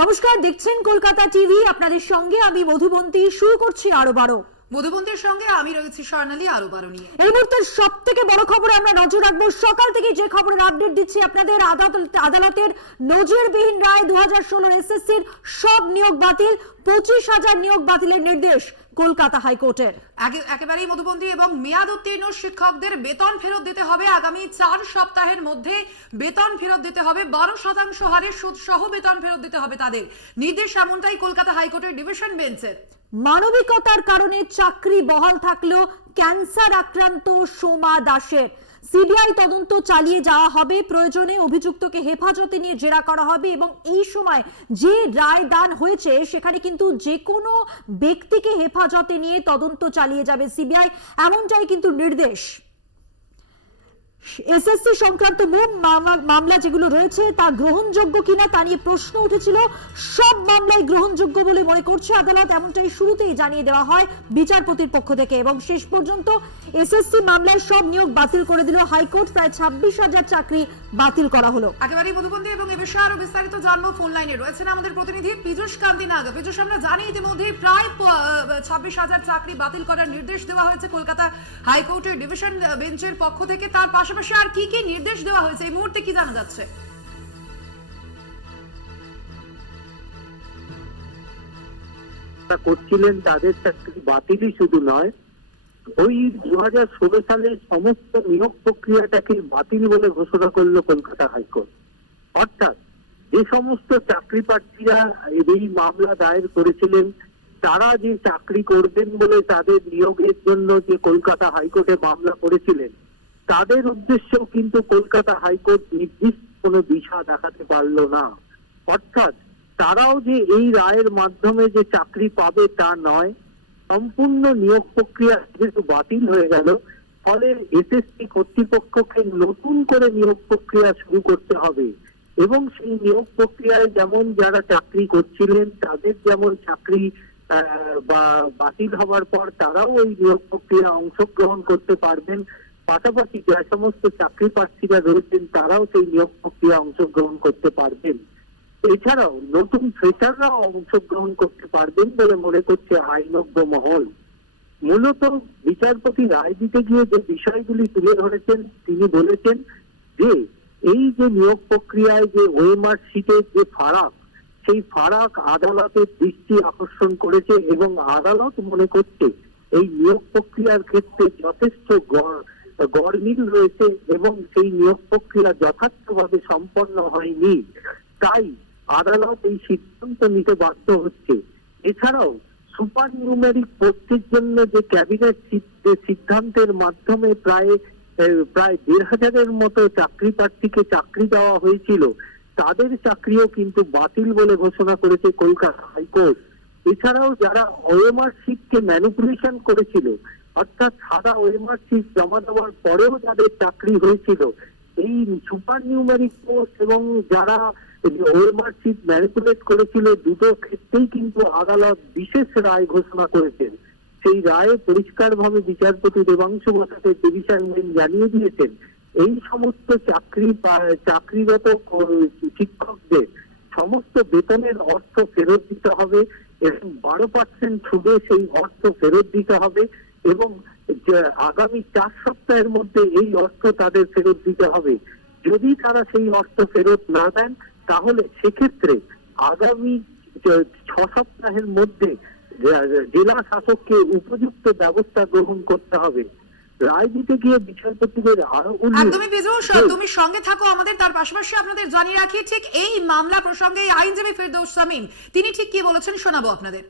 নমস্কার, দেখছেন কলকাতা টিভি। আপনাদের সঙ্গে আমি মধুবন্তী। শুরু করছি আরো বারো। মধুবন্তীর সঙ্গে আমি রয়েছি স্বর্ণালী আরো বারো নিয়ে। এই মুহূর্তের সব থেকে বড় খবরে আমরা নজর রাখবো। সকাল থেকে যে খবরের আপডেট দিচ্ছি আপনাদের, আদালতের নজিরবিহীন রায় 2016 এসএসসির সব নিয়োগ বাতিল, 25,000 নিয়োগ বাতিলের নির্দেশ কলকাতা হাইকোর্টের। একেবারেই মধুবন্তী, এবং মেয়াদ উত্তীর্ণ শিক্ষকদের বেতন ফেরত দিতে হবে। আগামী 4 সপ্তাহের মধ্যে বেতন ফেরত দিতে হবে। 12% হারে সুদ সহ বেতন ফেরত দিতে হবে তাদের। নির্দেশ এমনটাই কলকাতা হাইকোর্টের ডিভিশন বেঞ্চের। মানবিকতার কারণে চাকরি বহাল থাকলেও ক্যান্সার আক্রান্ত সোমা দাসের সিবিআই তদন্ত চালিয়ে যাওয়া হবে। প্রয়োজনে অভিযুক্তকে হেফাজতে নিয়ে জেরা করা হবে এবং এই সময় যে রায় দান হয়েছে সেখানে কিন্তু যে কোনো ব্যক্তিকে হেফাজতে নিয়ে তদন্ত চালিয়ে যাবে সিবিআই, এমনটাই কিন্তু নির্দেশ। এসএসসি সংক্রান্ত মামলা যেগুলো রয়েছে তা গ্রহণযোগ্য কিনা তা নিয়ে প্রশ্ন উঠেছিল। সব মামলাই গ্রহণযোগ্য বলে মনে করছে আদালত, এমনটাই শুরুতেই জানিয়ে দেওয়া হয় বিচারপতির পক্ষ থেকে। এবং শেষ পর্যন্ত এসএসসি মামলায় সব নিয়োগ বাতিল করে দিল হাইকোর্ট। প্রায় 26,000 চাকরি বাতিল করা হলো। একেবারেই মধুবন্তী, এবং এ বিষয়ে আরো বিস্তারিত জানবো। ফোন লাইনে রয়েছেন আমাদের প্রতিনিধি পীযূষ কান্তি নাগ। পীযূষ, আমরা জানি ইতিমধ্যে প্রায় 26,000 চাকরি বাতিল করার নির্দেশ দেওয়া হয়েছে কলকাতা হাইকোর্টের ডিভিশন বেঞ্চের পক্ষ থেকে। তার পাশাপাশি আর কি কি নির্দেশ দেওয়া হয়েছে এই মুহূর্তে কি জানা যাচ্ছে? করছিলেন তাদের চাকরি বাতিলই শুধু নয়, ওই 2016 সালের সমস্ত নিয়োগ প্রক্রিয়াটাকে বাতিল বলে ঘোষণা করলো কলকাতা হাইকোর্ট। অর্থাৎ যে সমস্ত চাকরি প্রার্থীরা এই মামলা দায়ের করেছিলেন তারা যে চাকরি করবেন বলে তাদের নিয়োগের জন্য যে কলকাতা হাইকোর্টে মামলা করেছিলেন তাদের উদ্দেশ্যেও কিন্তু কলকাতা হাইকোর্ট নির্দিষ্ট কোনো দিশা দেখাতে পারলো না। অর্থাৎ তারাও যে এই রায়ের মাধ্যমে যে চাকরি পাবে তা নয়, সম্পূর্ণ নিয়োগ প্রক্রিয়া যেহেতু বাতিল হয়ে গেল, ফলে এসএসসি কর্তৃপক্ষকে নতুন করে নিয়োগ প্রক্রিয়া শুরু করতে হবে এবং সেই নিয়োগ প্রক্রিয়ায় যেমন যারা চাকরি করছিলেন তাদের যেমন চাকরি বা বাতিল হওয়ার পর তারাও ওই নিয়োগ প্রক্রিয়া অংশগ্রহণ করতে পারবেন, পাশাপাশি যে সমস্ত চাকরি প্রার্থীরা রয়েছেন তারাও সেই নিয়োগ প্রক্রিয়া অংশগ্রহণ করতে পারবেন। এছাড়াও নতুন ফ্রেশাররাও অংশগ্রহণ করতে পারবেন বলে মনে করছে আইনজ্ঞ মহল। মূলত বিচারপতি রায় দিতে গিয়ে যে বিষয়গুলি তুলে ধরেছেন তিনি বলেছেন যে এই যে নিয়োগ প্রক্রিয়ায় যে ওএমআর শিটের যে ফারাক, সেই ফারাক আদালতের দৃষ্টি আকর্ষণ করেছে এবং আদালত মনে করছে এই নিয়োগ প্রক্রিয়ার ক্ষেত্রে যথেষ্ট গড়মিল রয়েছে এবং সেই নিয়োগ প্রক্রিয়া যথার্থভাবে সম্পন্ন হয়নি। তাই আদালত এই সিদ্ধান্ত নিতে বাধ্য হচ্ছে। এছাড়াও সুপার নিউমেরিক পোস্টের জন্য যে ক্যাবিনেট সিদ্ধান্তের মাধ্যমে প্রায় 1,500-এর মতো চাকরি প্রার্থীকে চাকরি দেওয়া হয়েছিল তাদের চাকরিও কিন্তু বাতিল বলে ঘোষণা করেছে কলকাতা হাইকোর্ট। এছাড়াও যারা ওএমআর শিটকে ম্যানিপুলেশন করেছিল, অর্থাৎ সাদা ওএমআর শিট জমা দেওয়ার পরেও যাদের চাকরি হয়েছিল, এই সুপার নিউমেরিক পোস্ট এবং যারা ওএমআর শিট ম্যানিপুলেট করেছিল দুটো ক্ষেত্রেই কিন্তু আদালত বিশেষ রায় ঘোষণা করেছেন। সেই রায়ে পরিষ্কারভাবে বিচারপতি দেবাংশু বসাকের ডিভিশন বেঞ্চ জানিয়ে দিয়েছেন এই সমস্ত চাকরিরত শিক্ষকদের সমস্ত বেতনের অর্থ ফেরত দিতে হবে এবং 12% সুদে সেই অর্থ ফেরত দিতে হবে এবং আগামী 4 সপ্তাহের মধ্যে এই অর্থ তাদের ফেরত দিতে হবে। যদি তারা সেই অর্থ ফেরত না দেন তাহলে সেক্ষেত্রে আগামী 6 সপ্তাহের মধ্যে জেলা শাসককে উপযুক্ত ব্যবস্থা গ্রহণ করতে হবে। রায় দিতে গিয়ে বিচারপতিদের আরো একদমই পীযূষ, তুমি সঙ্গে থাকো আমাদের। তার পাশাপাশি আপনাদের জানিয়ে রাখি ঠিক এই মামলা প্রসঙ্গে আইনজীবী ফেরদৌস শামীম তিনি ঠিক কি বলেছেন শোনাবো আপনাদের।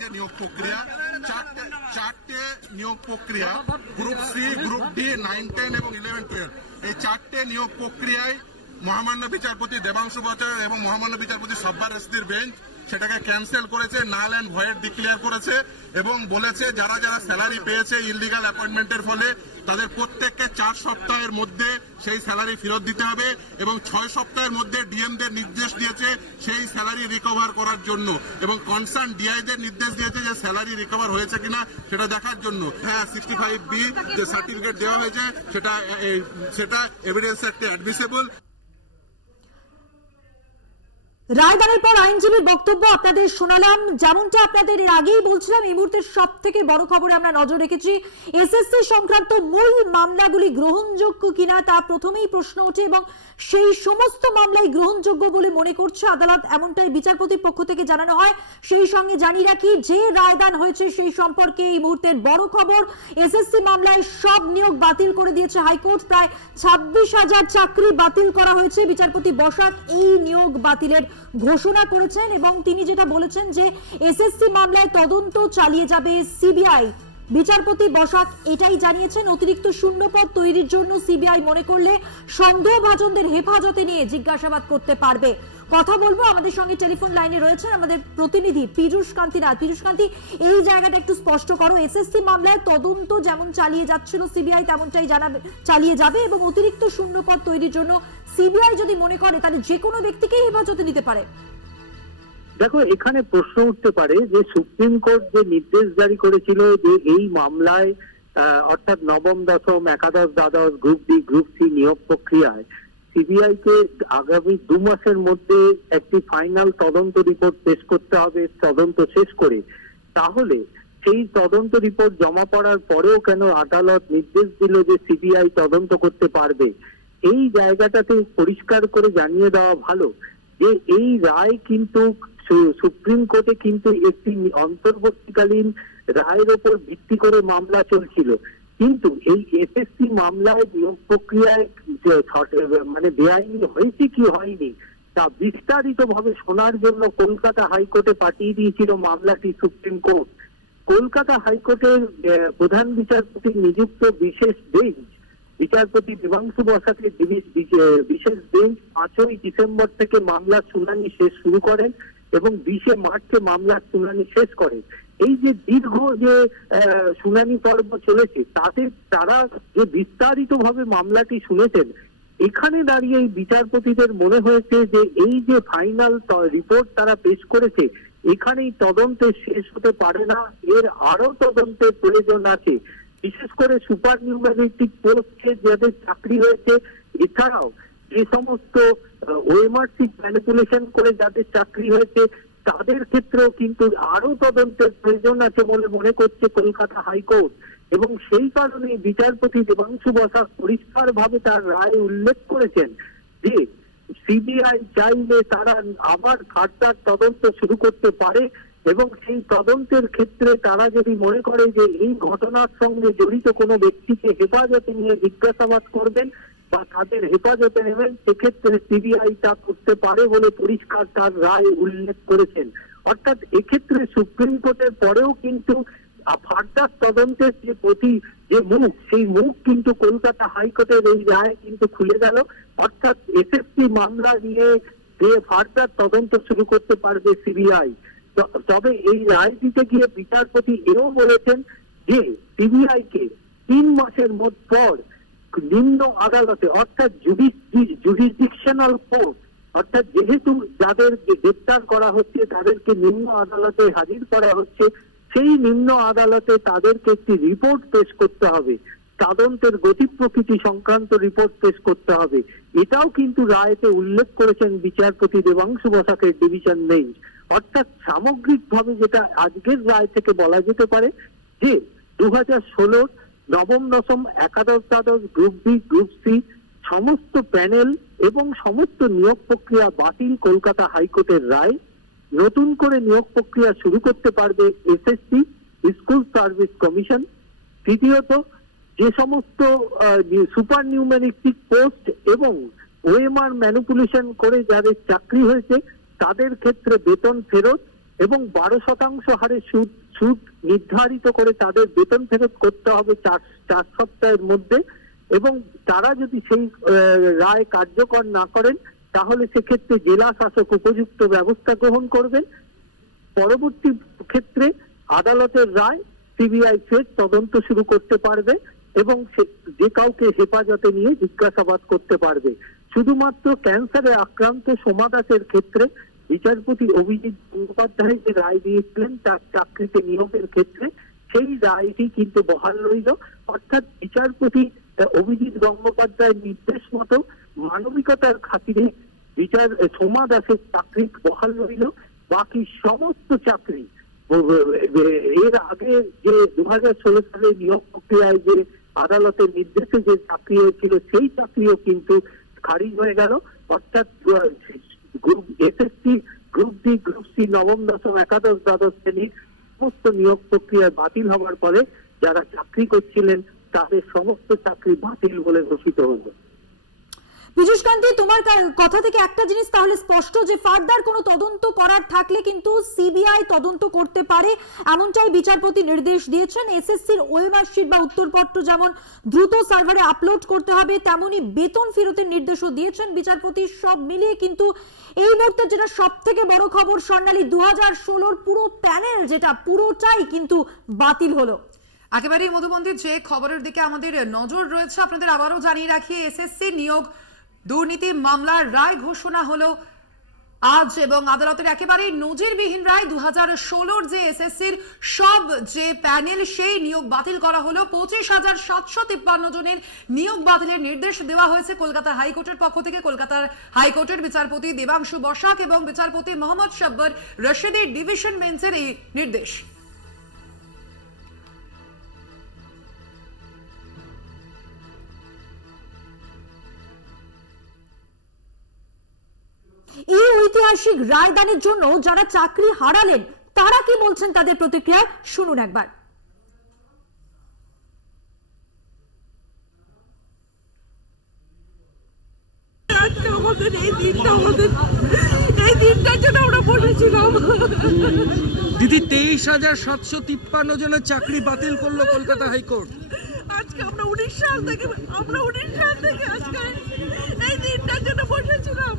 যে নিয়োগ প্রক্রিয়া, চারটে নিয়োগ প্রক্রিয়া, গ্রুপ সি, গ্রুপ ডি, 9, 10 এবং 11, 12, এই চারটে নিয়োগ প্রক্রিয়ায় মহামান্য বিচারপতি দেবাংশু ভট্টাচার্য এবং মহামান্য বিচারপতি সব্বার এসডির বেঞ্চ সেটাকে ক্যান্সেল করেছে, নাল অ্যান্ড ভয়েড ডিক্লেয়ার করেছে এবং বলেছে যারা যারা স্যালারি পেয়েছে ইললিগাল অ্যাপয়েন্টমেন্টের ফলে তাদের প্রত্যেককে 4 সপ্তাহের মধ্যে সেই স্যালারি ফেরত দিতে হবে এবং 6 সপ্তাহের মধ্যে ডিএমদের নির্দেশ দিয়েছে সেই স্যালারি রিকভার করার জন্য এবং কনসার্ন ডিআইদের নির্দেশ দিয়েছে যে স্যালারি রিকভার হয়েছে কিনা সেটা দেখার জন্য। হ্যাঁ, 65B যে সার্টিফিকেট দেওয়া হয়েছে সেটা এভিডেন্স অ্যাক্টে অ্যাডমিসেবল। রায়দানের পর আইনজীবীর বক্তব্য আপনাদের শোনালাম। যেমনটা আপনাদের এর আগেই বলছিলাম, এই মুহূর্তের সব থেকে বড় খবরে আমরা নজর রেখেছি। এসএসসি সংক্রান্ত মূল মামলাগুলি গ্রহণযোগ্য কিনা তা প্রথমেই প্রশ্ন ওঠে এবং সেই সমস্ত মামলাই গ্রহণযোগ্য বলে মনে করছে আদালত, এমনটাই বিচারপতির পক্ষ থেকে জানানো হয়। সেই সঙ্গে জানিয়ে রাখি, যে রায়দান হয়েছে সেই সম্পর্কে এই মুহূর্তের বড় খবর। এসএসসি মামলায় সব নিয়োগ বাতিল করে দিয়েছে হাইকোর্ট। প্রায় 26,000 চাকরি বাতিল করা হয়েছে। বিচারপতি বসাক এই নিয়োগ বাতিলের ঘোষণা করেছেন এবং তিনি যেটা বলেছেন যে এসএসসি মামলায় তদন্ত চালিয়ে যাবে সিবিআই। বিচারপতি বসাক এটাই জানিয়েছেন। অতিরিক্ত শূন্যপদ তৈরির জন্য সিবিআই মনে করলে সন্দেহভাজনদের হেফাজতে নিয়ে জিজ্ঞাসাবাদ করতে পারবে। কথা বলবো, আমাদের সঙ্গে টেলিফোন লাইনে রয়েছেন আমাদের প্রতিনিধি পীযূষ কান্তি নাথ। পীযূষ কান্তি, এই জায়গাটা একটু স্পষ্ট করো। এসএসসি মামলায় তদন্ত যেমন চালিয়ে যাচ্ছিল সিবিআই তেমনটাই চালিয়ে যাবে এবং অতিরিক্ত শূন্যপদ তৈরির জন্য সিবিআই যদি মনে করে তাহলে যে কোনো ব্যক্তিকেই হেফাজতে নিতে পারে। দেখো, এখানে প্রশ্ন উঠতে পারে যে সুপ্রিম কোর্ট যে নির্দেশ জারি করেছিল যে এই মামলায় অর্থাৎ নবম, দশম, একাদশ, দ্বাদশ, গ্রুপ ডি, গ্রুপ সি নিয়োগ প্রক্রিয়ায় সিবিআই কে আগামী 2 মাসের মধ্যে একটি ফাইনাল তদন্ত রিপোর্ট পেশ করতে হবে তদন্ত শেষ করে, তাহলে সেই তদন্ত রিপোর্ট জমা পড়ার পরেও কেন আদালত নির্দেশ দিল যে সিবিআই তদন্ত করতে পারবে? এই জায়গাটাতে পরিষ্কার করে জানিয়ে দেওয়া ভালো যে এই রায় কিন্তু সুপ্রিম কোর্টে কিন্তু একটি অন্তর্বর্তীকালীন রায়ের উপর ভিত্তি করে মামলা চলছিল, কিন্তু এই এসএসসি মামলায় নিয়োগ প্রক্রিয়ায় মানে বেআইনি হয়েছে কি হয়নি তা বিস্তারিত ভাবে শোনার জন্য কলকাতা হাইকোর্টে পাঠিয়ে দিয়েছিল মামলাটি সুপ্রিম কোর্ট। কলকাতা হাইকোর্টের প্রধান বিচারপতি নিযুক্ত বিশেষ বেঞ্চ বিচারপতি দেবাংশু বসাকের বিশেষ বেঞ্চ 5ই ডিসেম্বর থেকে মামলার শুনানি শুরু করেন এবং 20 মার্চে মামলার শুনানি শেষ করেন। এই যে দীর্ঘ যে শুনানি পর্ব চলেছে তাতে তারা যে বিস্তারিত ভাবে মামলাটি শুনেছেন, এখানে দাঁড়িয়ে এই বিচারপতিদের মনে হয়েছে যে এই যে ফাইনাল রিপোর্ট তারা পেশ করেছে এখানেই তদন্তে শেষ হতে পারে না, এর আরো তদন্তের প্রয়োজন আছে। বিশেষ করে সুপার নিউমেরিটিক পোস্টে যাদের চাকরি হয়েছে, এছাড়াও যে সমস্ত ওএমআরসি ম্যানিপুলেশন করে যাদের চাকরি হয়েছে তাদের ক্ষেত্রেও কিন্তু আরো তদন্তের প্রয়োজন আছে বলে মনে করছে কলকাতা হাইকোর্ট। এবং সেই কারণে বিচারপতি দেবাংশু বসাক পরিষ্কার ভাবে তার রায়ে উল্লেখ করেছেন যে সিবিআই চাইলে তারা আবার ফার্দার তদন্ত শুরু করতে পারে এবং সেই তদন্তের ক্ষেত্রে তারা যদি মনে করে যে এই ঘটনার সঙ্গে জড়িত কোনো ব্যক্তিকে হেফাজতে নিয়ে জিজ্ঞাসাবাদ করবেন বা তাদের হেফাজতে নেবেন, সেক্ষেত্রে সিবিআই তা করতে পারে বলে পরিষ্কার তার রায় উল্লেখ করেছেন। অর্থাৎ এক্ষেত্রে সুপ্রিম কোর্টের পরেও কিন্তু ফার্দার তদন্তের যে মুখ, সেই মুখ কিন্তু কলকাতা হাইকোর্টের এই রায় কিন্তু খুলে গেল। অর্থাৎ এসএসসি মামলা নিয়ে যে ফার্দার তদন্ত শুরু করতে পারবে সিবিআই। তবে এই রায় দিতে গিয়ে বিচারপতি এও বলেছেন যে সিবিআই কে 3 মাসের পর নিম্ন আদালতে অর্থাৎ জুডিশনাল কোর্ট, অর্থাৎ যেহেতু যাদেরকে গ্রেপ্তার করা হচ্ছে তাদেরকে নিম্ন আদালতে হাজির করা হচ্ছে, সেই নিম্ন আদালতে তাদেরকে একটি রিপোর্ট পেশ করতে হবে, তদন্তের গতি প্রকৃতি সংক্রান্ত রিপোর্ট পেশ করতে হবে। এটাও কিন্তু রায়তে উল্লেখ করেছেন বিচারপতি দেবাংশু বসাকের ডিভিশন বেঞ্চ। অর্থাৎ সামগ্রিকভাবে যেটা আজকের রায় থেকে বলা যেতে পারে যে 2016 নবম, দশম, একাদশ, দ্বাদশ, গ্রুপ বি, গ্রুপ সি সমস্ত প্যানেল এবং সমস্ত নিয়োগ প্রক্রিয়া বাতিল কলকাতা হাইকোর্টের রায়। নতুন করে নিয়োগ প্রক্রিয়া শুরু করতে পারবে এসএসসি, স্কুল সার্ভিস কমিশন। তৃতীয়ত, যে সমস্ত সুপার নিউমেরিক পোস্ট এবং ওএমআর ম্যানিপুলেশন করে যাদের চাকরি হয়েছে তাদের ক্ষেত্রে বেতন ফেরত এবং 12% হারে সুদ নির্ধারিত করে তাদের বেতন ফেরত করতে হবে 4 সপ্তাহের মধ্যে, এবং তারা যদি সেই রায় কার্যকর না করেন তাহলে সেক্ষেত্রে জেলা শাসক উপযুক্ত ব্যবস্থা গ্রহণ করবেন। পরবর্তী ক্ষেত্রে আদালতের রায় সিবিআই ফের তদন্ত শুরু করতে পারবে এবং যে কাউকে হেফাজতে নিয়ে জিজ্ঞাসাবাদ করতে পারবে। শুধুমাত্র ক্যান্সারে আক্রান্ত সোমা দাসের ক্ষেত্রে বিচারপতি অভিজিৎ গঙ্গোপাধ্যায় যে রায় দিয়েছিলেন তার চাকরিতে নিয়োগের ক্ষেত্রে, সেই রায়টি কিন্তু বহাল রইল। অর্থাৎ বিচারপতি অভিজিৎ গঙ্গোপাধ্যায়ের নির্দেশ মতো মানবিকতার খাতিরে সোমা দাসের চাকরি বহাল রইল, বাকি সমস্ত চাকরি এর আগে যে 2016 সালে নিয়োগ প্রক্রিয়ায় যে আদালতের নির্দেশে যে চাকরি হয়েছিল সেই চাকরিও কিন্তু খারিজ হয়ে গেল। অর্থাৎ group SSC, group D, group C, নবম, দশম, একাদশ, দ্বাদশ শ্রেণীর সমস্ত নিয়োগ প্রক্রিয়া বাতিল হওয়ার পরে যারা চাকরি করছিলেন তাদের সমস্ত চাকরি বাতিল বলে ঘোষিত হলো। পীযূষ কান্তি, তোমার কথা থেকে একটা জিনিস তাহলে স্পষ্ট যে ফার্দার কোনো তদন্ত করার থাকলে কিন্তু সিবিআই তদন্ত করতে পারে, এমনটাই বিচারপতি নির্দেশ দিয়েছেন। এসএসসির ওএমআর শিট বা উত্তরপত্র যেমন দ্রুত সার্ভারে আপলোড করতে হবে, তেমনি বেতন ফেরতের নির্দেশও দিয়েছেন বিচারপতি। সব মিলিয়ে কিন্তু এই মুহূর্তে যেটা সব থেকে বড় খবর, স্বর্ণালী 2016 পুরো প্যানেল যেটা পুরোটাই কিন্তু বাতিল হলো। একেবারেই মধুবন্তী, যে খবরের দিকে আমাদের নজর রয়েছে আপনাদের আবারও জানিয়ে রাখি, এসএসসি নিয়োগ দুর্নীতি মামলার রায় ঘোষণা হলো আজ এবং আদালতের একেবারেই নজিরবিহীন রায়। 2016 যে এসএসসির সব যে প্যানেল সেই নিয়োগ বাতিল করা হলো। 25,753 জনের নিয়োগ বাতিলের নির্দেশ দেওয়া হয়েছে কলকাতা হাইকোর্টের পক্ষ থেকে। কলকাতার হাইকোর্টের বিচারপতি দেবাংশু বসাক এবং বিচারপতি মোহাম্মদ শাব্বার রশিদের ডিভিশন বেঞ্চের এই নির্দেশ। এই ঐতিহাসিক রায়দানের জন্য যারা চাকরি হারালেন তারা কি বলছেন, তাদের প্রতিক্রিয়া শুনুন একবার। আমাদের এই দিনটার জন্য আমরা বসেছিলাম। দিদি, 23,753 জনের চাকরি বাতিল করলো কলকাতা হাইকোর্ট। আজকে আমরা 19 সাল থেকে আজকে এই দিনটার জন্য বসেছিলাম।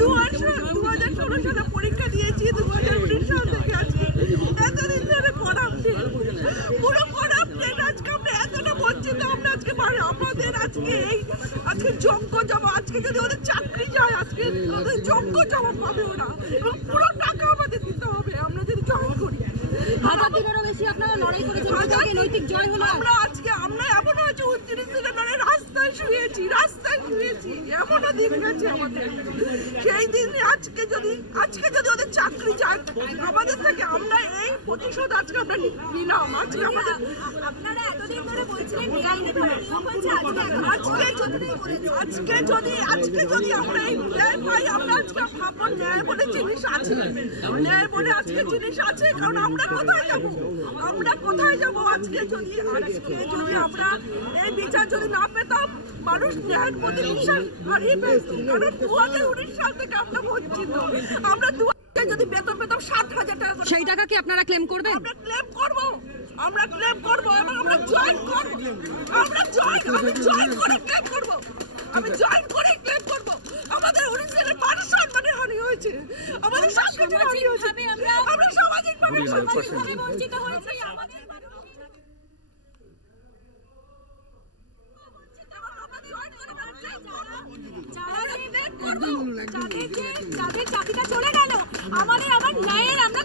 2016 সালে পরীক্ষা দিয়েছি, 2019 সাল থেকে আজকে এতদিন ধরে করাপ্টেড, পুরো করাপ্টেড। আজকে আমরা এতটা বঞ্চিত, আমরা আজকে আমাদের আজকে যোগ্য জমা, আজকে যদি ওদের চাকরি যায় আজকে ওদের যোগ্য জমা পাবে ওরা, এবং পুরো টাকা আমাদের দিতে হবে আমরা যদি জয়েন করি। হাজার দিনেরও বেশি আপনারা লড়াই করেছেন, নৈতিক জয় হলো। আমরা এমন হয়েছে 29 দিনের লড়াই রাস্তায় শুয়েছি, এমনও দিন গেছে আমাদের। সেই দিন আজকে যদি ওদের চাকরি যায় আমাদের থেকে, আমরা এই প্রতিশোধ আজকে আমরা নিলাম। আজকে আমাদের আপনারা এতদিন ধরে বলছিলেন আজকে যদি আমরা এই ন্যায় পাই, আমরা আজকে ভাবুন ন্যায় বলে জিনিস আছে, কারণ আমরা কোথায় যাব আজকে যদি আমরা এই বিচার যদি না পেতাম, মানুষ ন্যায়ের প্রতি বিশ্বাস হারিয়ে ফেলত। কারণ 2019 সাল থেকে আমরা বঞ্চিত। আমরা যদি বেতন পেতাম 60,000 টাকা, সেই টাকা কি আপনারা ক্লেম করবেন? আমরা ক্লেম করব এবং আমরা জয়েন করব। আমি জয়েন করে ক্লেম করব। আমাদের 19 সালে মানুষ সম্মানের হানি হয়েছে, আমাদের সংগঠনের হানি হয়েছে, আমরা সামাজিকভাবে বঞ্চিত হয়েছি। আমাদের যাদের চাকরিটা চলে গেল, আমার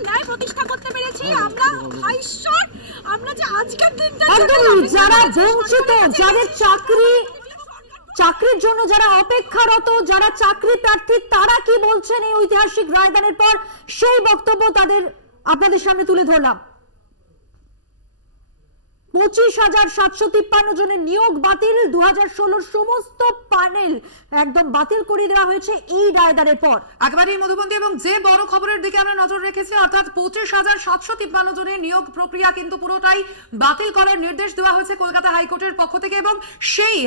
ন্যায় প্রতিষ্ঠা করতে পেরেছি আমরা। ঈশ্বর, আমরা যে আজকের দিনটা যারা বঞ্চিত, যাদের চাকরির জন্য যারা অপেক্ষারত, যারা চাকরি প্রার্থী, তারা কি বলছেন এই ঐতিহাসিক রায়দানের পর, সেই বক্তব্য তাদের আপনাদের সামনে তুলে ধরলাম। 25,753 জনের নিয়োগ বাতিল, 2016 সমস্ত প্যানেল একদম বাতিল করে দেওয়া হয়েছে এই রায়দানের পর। একেবারেই মধুবন্তী, এবং যে বড় খবরের দিকে আমরা নজর রেখেছি, অর্থাৎ 25,753 জনের নিয়োগ প্রক্রিয়া কিন্তু পুরোটাই বাতিল করার নির্দেশ দেওয়া হয়েছে কলকাতা হাইকোর্টের পক্ষ থেকে। এবং সেই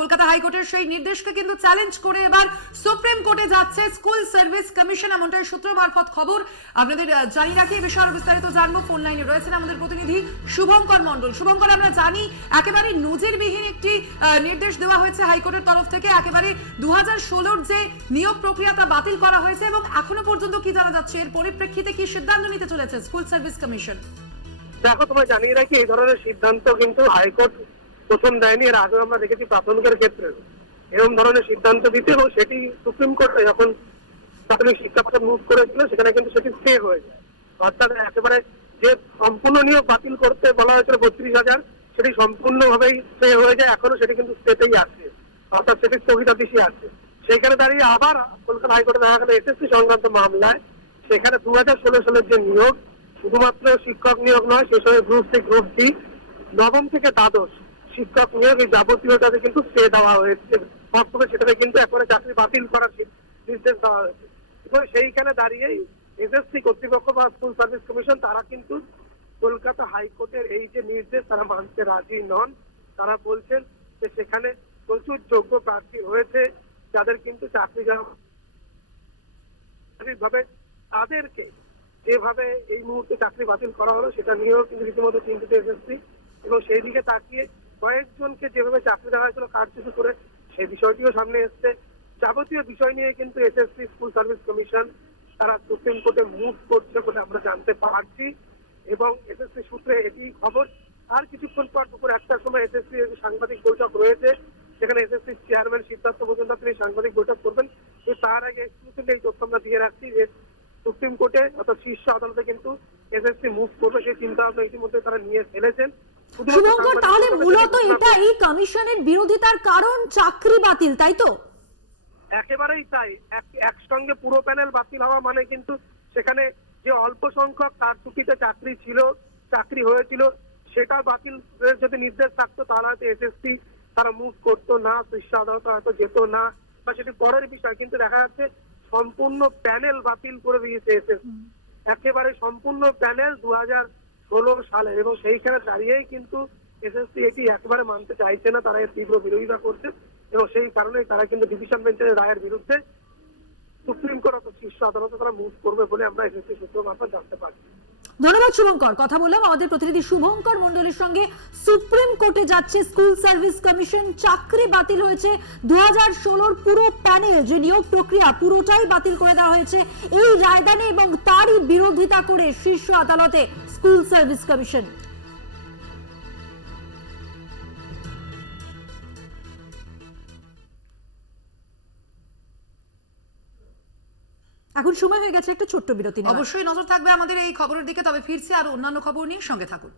কলকাতা হাইকোর্টের সেই নির্দেশকে কিন্তু চ্যালেঞ্জ করে এবার সুপ্রিম কোর্টে যাচ্ছে স্কুল সার্ভিস কমিশন, এমনটাই সূত্র মারফত খবর। আপনাদের জানিয়ে রাখি, এই বিষয়ে বিস্তারিত জানবো। ফোন লাইনে রয়েছেন আমাদের প্রতিনিধি শুভঙ্কর মন্ডল। শুভঙ্কর, আমরা জানি একেবারে নজিরবিহীন একটি নির্দেশ দেওয়া হয়েছে হাইকোর্টের তরফ থেকে। একেবারে 2016 যে নিয়োগ প্রক্রিয়াটা বাতিল করা হয়েছে এবং এখনো পর্যন্ত কি জানা যাচ্ছে, এর পরিপ্রেক্ষিতে কি সিদ্ধান্ত নিতে চলেছে স্কুল সার্ভিস কমিশন? দেখো, তোমায় জানিয়ে রাখি, এই ধরনের সিদ্ধান্ত কিন্তু হাইকোর্ট প্রথম দেয়নি। এর আগে আমরা দেখেছি প্রাথমিকের ক্ষেত্রে এরকম ধরনের সিদ্ধান্ত দিতে, এবং সেটি সুপ্রিম কোর্টে যখন প্রাথমিক শিক্ষা পর্ষদ মুভ করেছিল সেখানে কিন্তু সেটি স্টে হয়েছে। অর্থাৎ একেবারে যে সম্পূর্ণ নিয়োগ বাতিল করতে বলা হয়েছিল 32,000, সেটি সম্পূর্ণভাবেই স্টে হয়ে যায়। এখনো সেটি কিন্তু স্টেতেই আছে, অর্থাৎ সেটি স্থগিতাদেশই আছে। সেখানে দাঁড়িয়ে আবার কলকাতা হাইকোর্টে দেখা গেল এসএসসি সংক্রান্ত মামলায় সেখানে 2016 সালের যে নিয়োগ, শুধুমাত্র শিক্ষক নিয়োগ নয়, সে সময় গ্রুপ সি গ্রুপ ডি নবম থেকে দ্বাদশ শিক্ষক নিয়োগ এই যাবতীয়টাতে কিন্তু স্টে দেওয়া হয়েছে। বাস্তবে সেটাতে কিন্তু একবারে চাকরি বাতিল করার নির্দেশ দেওয়া হয়েছে। এবং সেইখানে দাঁড়িয়েই এসএসসি কর্তৃপক্ষ বা স্কুল সার্ভিস কমিশন তারা কিন্তু কলকাতা হাইকোর্টের এই যে নির্দেশ তারা মানতে রাজি নন। তারা বলছেন যে সেখানে প্রচুর যোগ্য প্রার্থী রয়েছে যাদের কিন্তু চাকরি যাওয়া ভাবে তাদেরকে যেভাবে এই মুহূর্তে চাকরি বাতিল করা হলো সেটা নিয়েও কিন্তু রীতিমতো চিন্তিত এসএসসি। এবং সেই দিকে তাকিয়ে কয়েকজনকে যেভাবে চাকরি দেওয়া হয়েছিল কারচুপি করে সেই বিষয়টিও সামনে এসছে। যাবতীয় বিষয় নিয়ে কিন্তু এসএসসি স্কুল সার্ভিস কমিশন তারা সুপ্রিম কোর্টে মুভ করছে বলে আমরা জানতে পারছি। এবং এসএসসি সূত্রে এটি খবর। আর কিছুক্ষণ পর দুপুর 1টার সময় এসএসসি সাংবাদিক বৈঠক রয়েছে, সেখানে এসএসসি চেয়ারম্যান সিদ্ধার্থ মজুমদার তিনি সাংবাদিক বৈঠক করবেন। তো তার আগে এক্সক্লুসিভলি এই তথ্য আমরা দিয়ে রাখছি যে সুপ্রিম কোর্টে অর্থাৎ শীর্ষ আদালতে কিন্তু এসএসসি মুভ করবে সেই চিন্তা ভাবনা ইতিমধ্যে তারা নিয়ে ফেলেছেন। শুভঙ্কর, তাহলে মূলত এটা এই কমিশনের বিরোধিতার কারণ চাকরি বাতিল, তাই তো? একেবারেই তাই। একসঙ্গে পুরো প্যানেল বাতিল হওয়া মানে কিন্তু সেখানে যে অল্প সংখ্যক কারচুপিতে চাকরি ছিল, চাকরি হয়েছিল, সেটা বাতিল যদি নির্দেশ থাকতো তাহলে হয়তো এসএসসি তারা মুভ করতো না, শীর্ষ আদালত হয়তো যেত না, বা সেটি পরের বিষয়। কিন্তু দেখা যাচ্ছে সম্পূর্ণ প্যানেল বাতিল করে দিয়েছে এসএসসি, একেবারে সম্পূর্ণ প্যানেল 2016 সালে। এবং সেইখানে দাঁড়িয়েই কিন্তু এসএসসি এটি একেবারে মানতে চাইছে না, তারা এর তীব্র বিরোধিতা করছে। এবং সেই কারণেই তারা কিন্তু ডিভিশন বেঞ্চের রায়ের বিরুদ্ধে সুপ্রিম কোর্ট অর্থাৎ শীর্ষ আদালতে তারা মুভ করবে বলে আমরা এসএসসি সূত্র মারফত জানতে পারছি। ধন্যবাদ শুভঙ্কর। কথা বললাম আমাদের প্রতিনিধি শুভঙ্কর মন্ডলের সঙ্গে। সুপ্রিম কোর্টে যাচ্ছে স্কুল সার্ভিস কমিশন, চাকরি বাতিল হয়েছে। 2016 পুরো প্যানেল যে নিয়োগ প্রক্রিয়া পুরোটাই বাতিল করে দেওয়া হয়েছে এই রায়দানে, এবং তারই বিরোধিতা করে শীর্ষ আদালতে স্কুল সার্ভিস কমিশন। এখন সময় হয়ে গেছে একটা ছোট্ট বিরতি নেওয়ার। অবশ্যই নজর থাকবে আমাদের এই খবরের দিকে, তবে ফিরছে আর অন্যান্য খবর নিয়ে সঙ্গে থাকুন।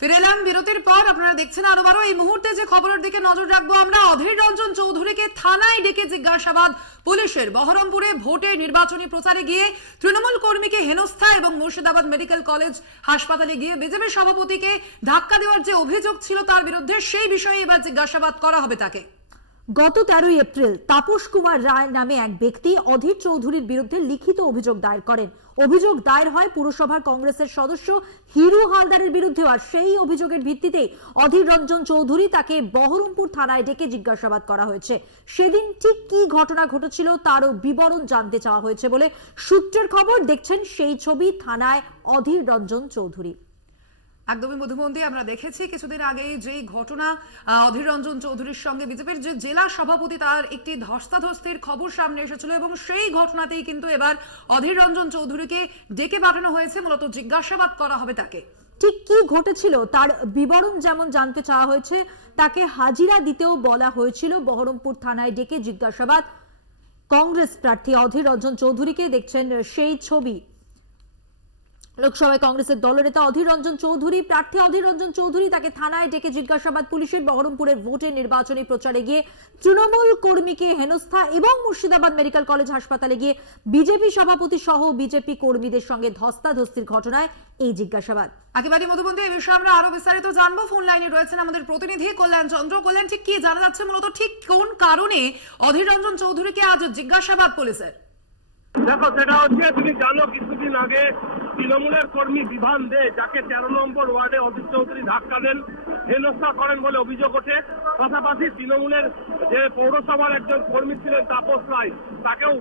ফিরে এলাম বিরতির পর। আপনারা দেখছেন আরো বারো। এই মুহূর্তে যে খবরের দিকে নজর রাখবো আমরা, অধীর রঞ্জন চৌধুরীকে থানায় ডেকে জিজ্ঞাসাবাদ পুলিশের। বহরমপুরে ভোটে নির্বাচনী প্রচারে গিয়ে তৃণমূল কর্মীকে হেনস্থা এবং মুর্শিদাবাদ মেডিকেল কলেজ হাসপাতালে গিয়ে বিজেপি সভাপতিকে ধাক্কা দেওয়ার যে অভিযোগ ছিল তার বিরুদ্ধে সেই বিষয়ে এবার জিজ্ঞাসাবাদ করা হবে তাকে। গত 13 এপ্রিল তাপস কুমার রায় নামে এক ব্যক্তি অধীর চৌধুরীর বিরুদ্ধে লিখিত অভিযোগ দায়ের করেন। অভিযোগ দায়ের হয় পুরসভার কংগ্রেসের সদস্য হিরু হালদারের বিরুদ্ধে। আর সেই অভিযোগের ভিত্তিতে অধীর রঞ্জন চৌধুরী তাকে বহরমপুর থানায় ডেকে জিজ্ঞাসাবাদ করা হয়েছে। সেদিন ঠিক কি ঘটনা ঘটেছিল তারও বিবরণ জানতে চাওয়া হয়েছে বলে সূত্রের খবর। দেখছেন সেই ছবি, থানায় অধীর রঞ্জন চৌধুরী। একদমই মধুমন্দি, আমরা দেখেছি কিছুদিন আগে যে ঘটনা অধীর রঞ্জন চৌধুরীর সঙ্গে বিজেপির যে জেলা সভাপতি তার একটি ধস্তাধস্তির খবর সামনে এসেছিল, এবং সেই ঘটনাতেই কিন্তু এবার অধীর রঞ্জন চৌধুরীকে ডেকে পাঠানো হয়েছে, মূলত জিজ্ঞাসাবাদ করা হবে তাকে। ঠিক কি ঘটেছিল তার বিবরণ যেমন জানতে চাওয়া হয়েছে, তাকে হাজিরা দিতেও বলা হয়েছিল। বহরমপুর থানায় ডেকে জিজ্ঞাসাবাদ কংগ্রেস প্রার্থী অধীর রঞ্জন চৌধুরীকে। দেখছেন সেই ছবি। লোকসভায় কংগ্রেসের দলনেতা অধীর রঞ্জন চৌধুরী, প্রার্থী অধীর রঞ্জন চৌধুরী, তাকে থানায় ডেকে জিজ্ঞাসাবাদ পুলিশের। বহরমপুরের ভোটে নির্বাচনী প্রচারে গিয়ে তৃণমূল কর্মীকে হেনস্থা এবং মুর্শিদাবাদ মেডিকেল কলেজ হাসপাতালে গিয়ে বিজেপি সভাপতি সহ বিজেপি কর্মীদের সঙ্গে ধস্তাধস্তির ঘটনায় এই জিজ্ঞাসাবাদ। একেবারে মধুবন্ধী, এই বিষয়ে আমরা আরো বিস্তারিত জানবো। ফোন লাইনে রয়েছেন আমাদের প্রতিনিধি কল্যাণ চন্দ্র। কল্যাণ, ঠিক কি জানা যাচ্ছে মূলত, ঠিক কোন কারণে অধীর রঞ্জন চৌধুরীকে আজ জিজ্ঞাসাবাদ পুলিশের? দেখো, সেটা হচ্ছে তুমি জানো কিছুদিন আগে তৃণমূলের কর্মী বিভান দে, যাকে 13 নম্বর ওয়ার্ডে অধীর চৌধুরী ধাক্কা দেন, হেনস্থা করেন বলে অভিযোগ ওঠে। পাশাপাশি তৃণমূলের যে পৌরসভার একজন কর্মী ছিলেন তাপস রায়, তাকেও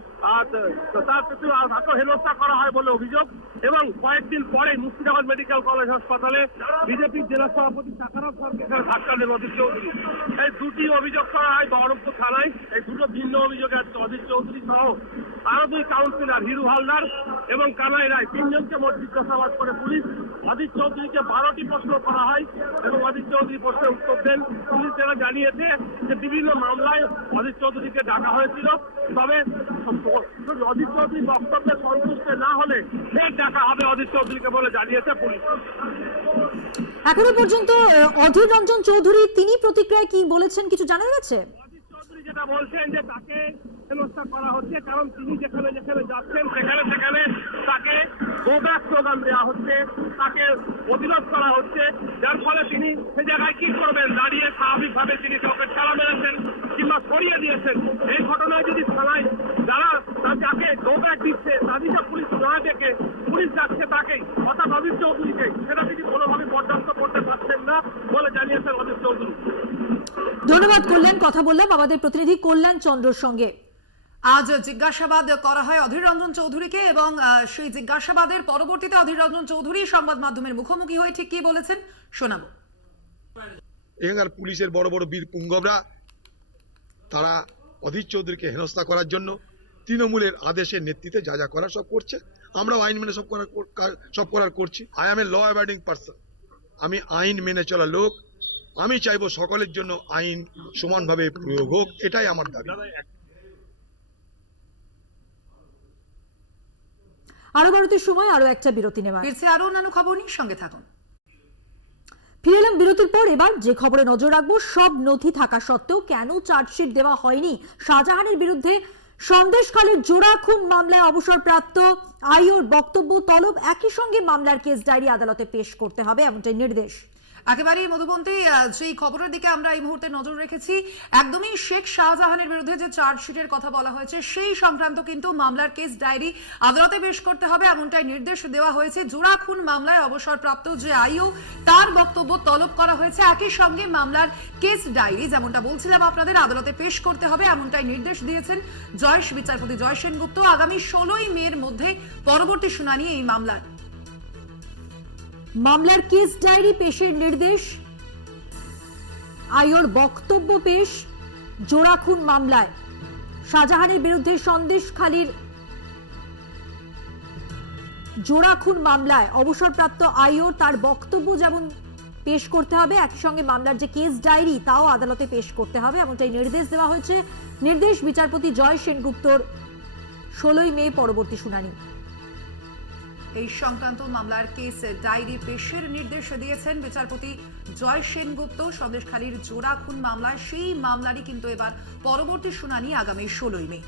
তাকেও হেনস্থা করা হয় বলে অভিযোগ। এবং কয়েকদিন পরে মুর্শিদাবাদ মেডিকেল কলেজ হাসপাতালে বিজেপির জেলা সভাপতি সাকারাম সরকার ধাক্কা দেন অধীর চৌধুরী। এই দুটি অভিযোগ করা হয় বহরমপুর থানায়। এই দুটো ভিন্ন অভিযোগে আছে অধীর চৌধুরী সহ আরো দুই কাউন্সিলর হিরু হালদার এবং কানাই রায়, তিনজনকে মোট জিজ্ঞাসাবাদ করে পুলিশ। অধীর চৌধুরীকে 12টি প্রশ্ন করা হয় এবং অধীর চৌধুরী প্রশ্নের উত্তর দেন। পুলিশ যারা জানিয়েছে যে বিভিন্ন মামলায় অধীর চৌধুরীকে ডাকা হয়েছিল, তবে অধীর চৌধুরী বক্তব্যে সন্তুষ্ট না হলে ফের ডাকা হবে অধীর চৌধুরীকে বলে জানিয়েছে পুলিশ। এখনো পর্যন্ত অধীর রঞ্জন চৌধুরী তিনি প্রতিক্রিয়ায় কি বলেছেন কিছু জানা গেছে? অধীর চৌধুরী যে যেটা বলছেন যে তাকে হেনস্থা করা হচ্ছে, কারণ তিনি যেখানে যেখানে যাচ্ছেন সেখানে সেখানে তাকে গোব্যাক স্লোগান দেওয়া হচ্ছে, তাকে প্রতিরোধ করা হচ্ছে, যার ফলে তিনি সে জায়গায় কি করবেন, দাঁড়িয়ে স্বাভাবিকভাবে তিনি কাউকে ঠেলা মেরেছেন কিংবা সরিয়ে দিয়েছেন। এই ঘটনায় যদি থানায় যারা যাকে গোব্যাক দিচ্ছে তাদেরকে পুলিশ না ডেকে পুলিশ যাচ্ছে তাকেই, অর্থাৎ অধীর চৌধুরীকে, সেটা তিনি কোনোভাবে বরদাস্ত করতে পারছেন না বলে জানিয়েছেন অধীর চৌধুরী। ধন্যবাদ কল্যাণ। কথা বললাম আমাদের প্রতিনিধি কল্যাণ চন্দ্রর সঙ্গে। আজ জিজ্ঞাসাবাদ করা হয় অধীর রঞ্জন চৌধুরীকে এবং সেই জিজ্ঞাসাবাদের পরবর্তীতে অধীর রঞ্জন চৌধুরী সংবাদ মাধ্যমের মুখোমুখি হয়ে ঠিক কি বলেছেন শোনাবো। এখানকার পুলিশের বড় বড় বীর পুঙ্গবরা তারা অধীর চৌধুরীকে হেনস্থা করার জন্য তৃণমূলের আদেশের নেতৃত্বে যা যা করার সব করছে। আমরাও আইন মেনে সব করার করছি। I am a law abiding person, আমি আইন মেনে চলা লোক। আমি চাইবো সকলের জন্য আইন সমানভাবে প্রয়োগ হোক, এটাই আমার দাবি। আরো বিরতির সময় আরো একটা বিরতি নেওয়া। ফিরছে আরো অন্যান্য খবর নিয়ে সঙ্গে থাকুন। ফিরে এলাম বিরতির পর। এবার যে খবরে নজর রাখবো, সব নথি থাকা সত্ত্বেও কেন চার্জশিট দেওয়া হয়নি শাহজাহানের বিরুদ্ধে সন্দেশখালীর জোড়া খুন মামলায় অবসরপ্রাপ্ত আইওর বক্তব্য তলব। একই সঙ্গে মামলার কেস ডায়েরি আদালতে পেশ করতে হবে এমনটাই নির্দেশ। একেবারেই মধুবন্তী, যেই খবরের দিকে আমরা এই মুহূর্তে নজর রেখেছি, একদমই শেখ শাহজাহানের বিরুদ্ধে যে চার্জশিটের কথা বলা হয়েছে সেই সংক্রান্ত কিন্তু মামলার কেস ডায়েরি আদালতে পেশ করতে হবে এমনটাই নির্দেশ দেওয়া হয়েছে। জোড়া খুন মামলায় অবসরপ্রাপ্ত যে আইও তার বক্তব্য তলব করা হয়েছে। একই সঙ্গে মামলার কেস ডায়েরি যেমনটা বলছিলাম আপনাদের আদালতে পেশ করতে হবে এমনটাই নির্দেশ দিয়েছেন বিচারপতি জয় সেনগুপ্ত। আগামী 16ই মের মধ্যে পরবর্তী শুনানি এই মামলার। মামলার কেস ডায়েরি পেশের নির্দেশ, আইওর বক্তব্য পেশ। জোড়া খুন মামলায় শাহজাহানের বিরুদ্ধে সন্দেশখালীর জোড়া খুন মামলায় অবসরপ্রাপ্ত আইওর তার বক্তব্য যেমন পেশ করতে হবে, একই সঙ্গে মামলার যে কেস ডায়েরি তাও আদালতে পেশ করতে হবে এমনটাই নির্দেশ দেওয়া হয়েছে। নির্দেশ বিচারপতি জয় সেনগুপ্তর। 16ই মে পরবর্তী শুনানি। এই সংক্রান্ত মামলার কেস ডায়েরি পেশের নির্দেশ দিয়েছেন বিচারপতি জয় সেনগুপ্ত। সন্দেশখালীর জোড়া খুন মামলায় সেই মামলারই কিন্তু এবার পরবর্তী শুনানি আগামী 16ই মে।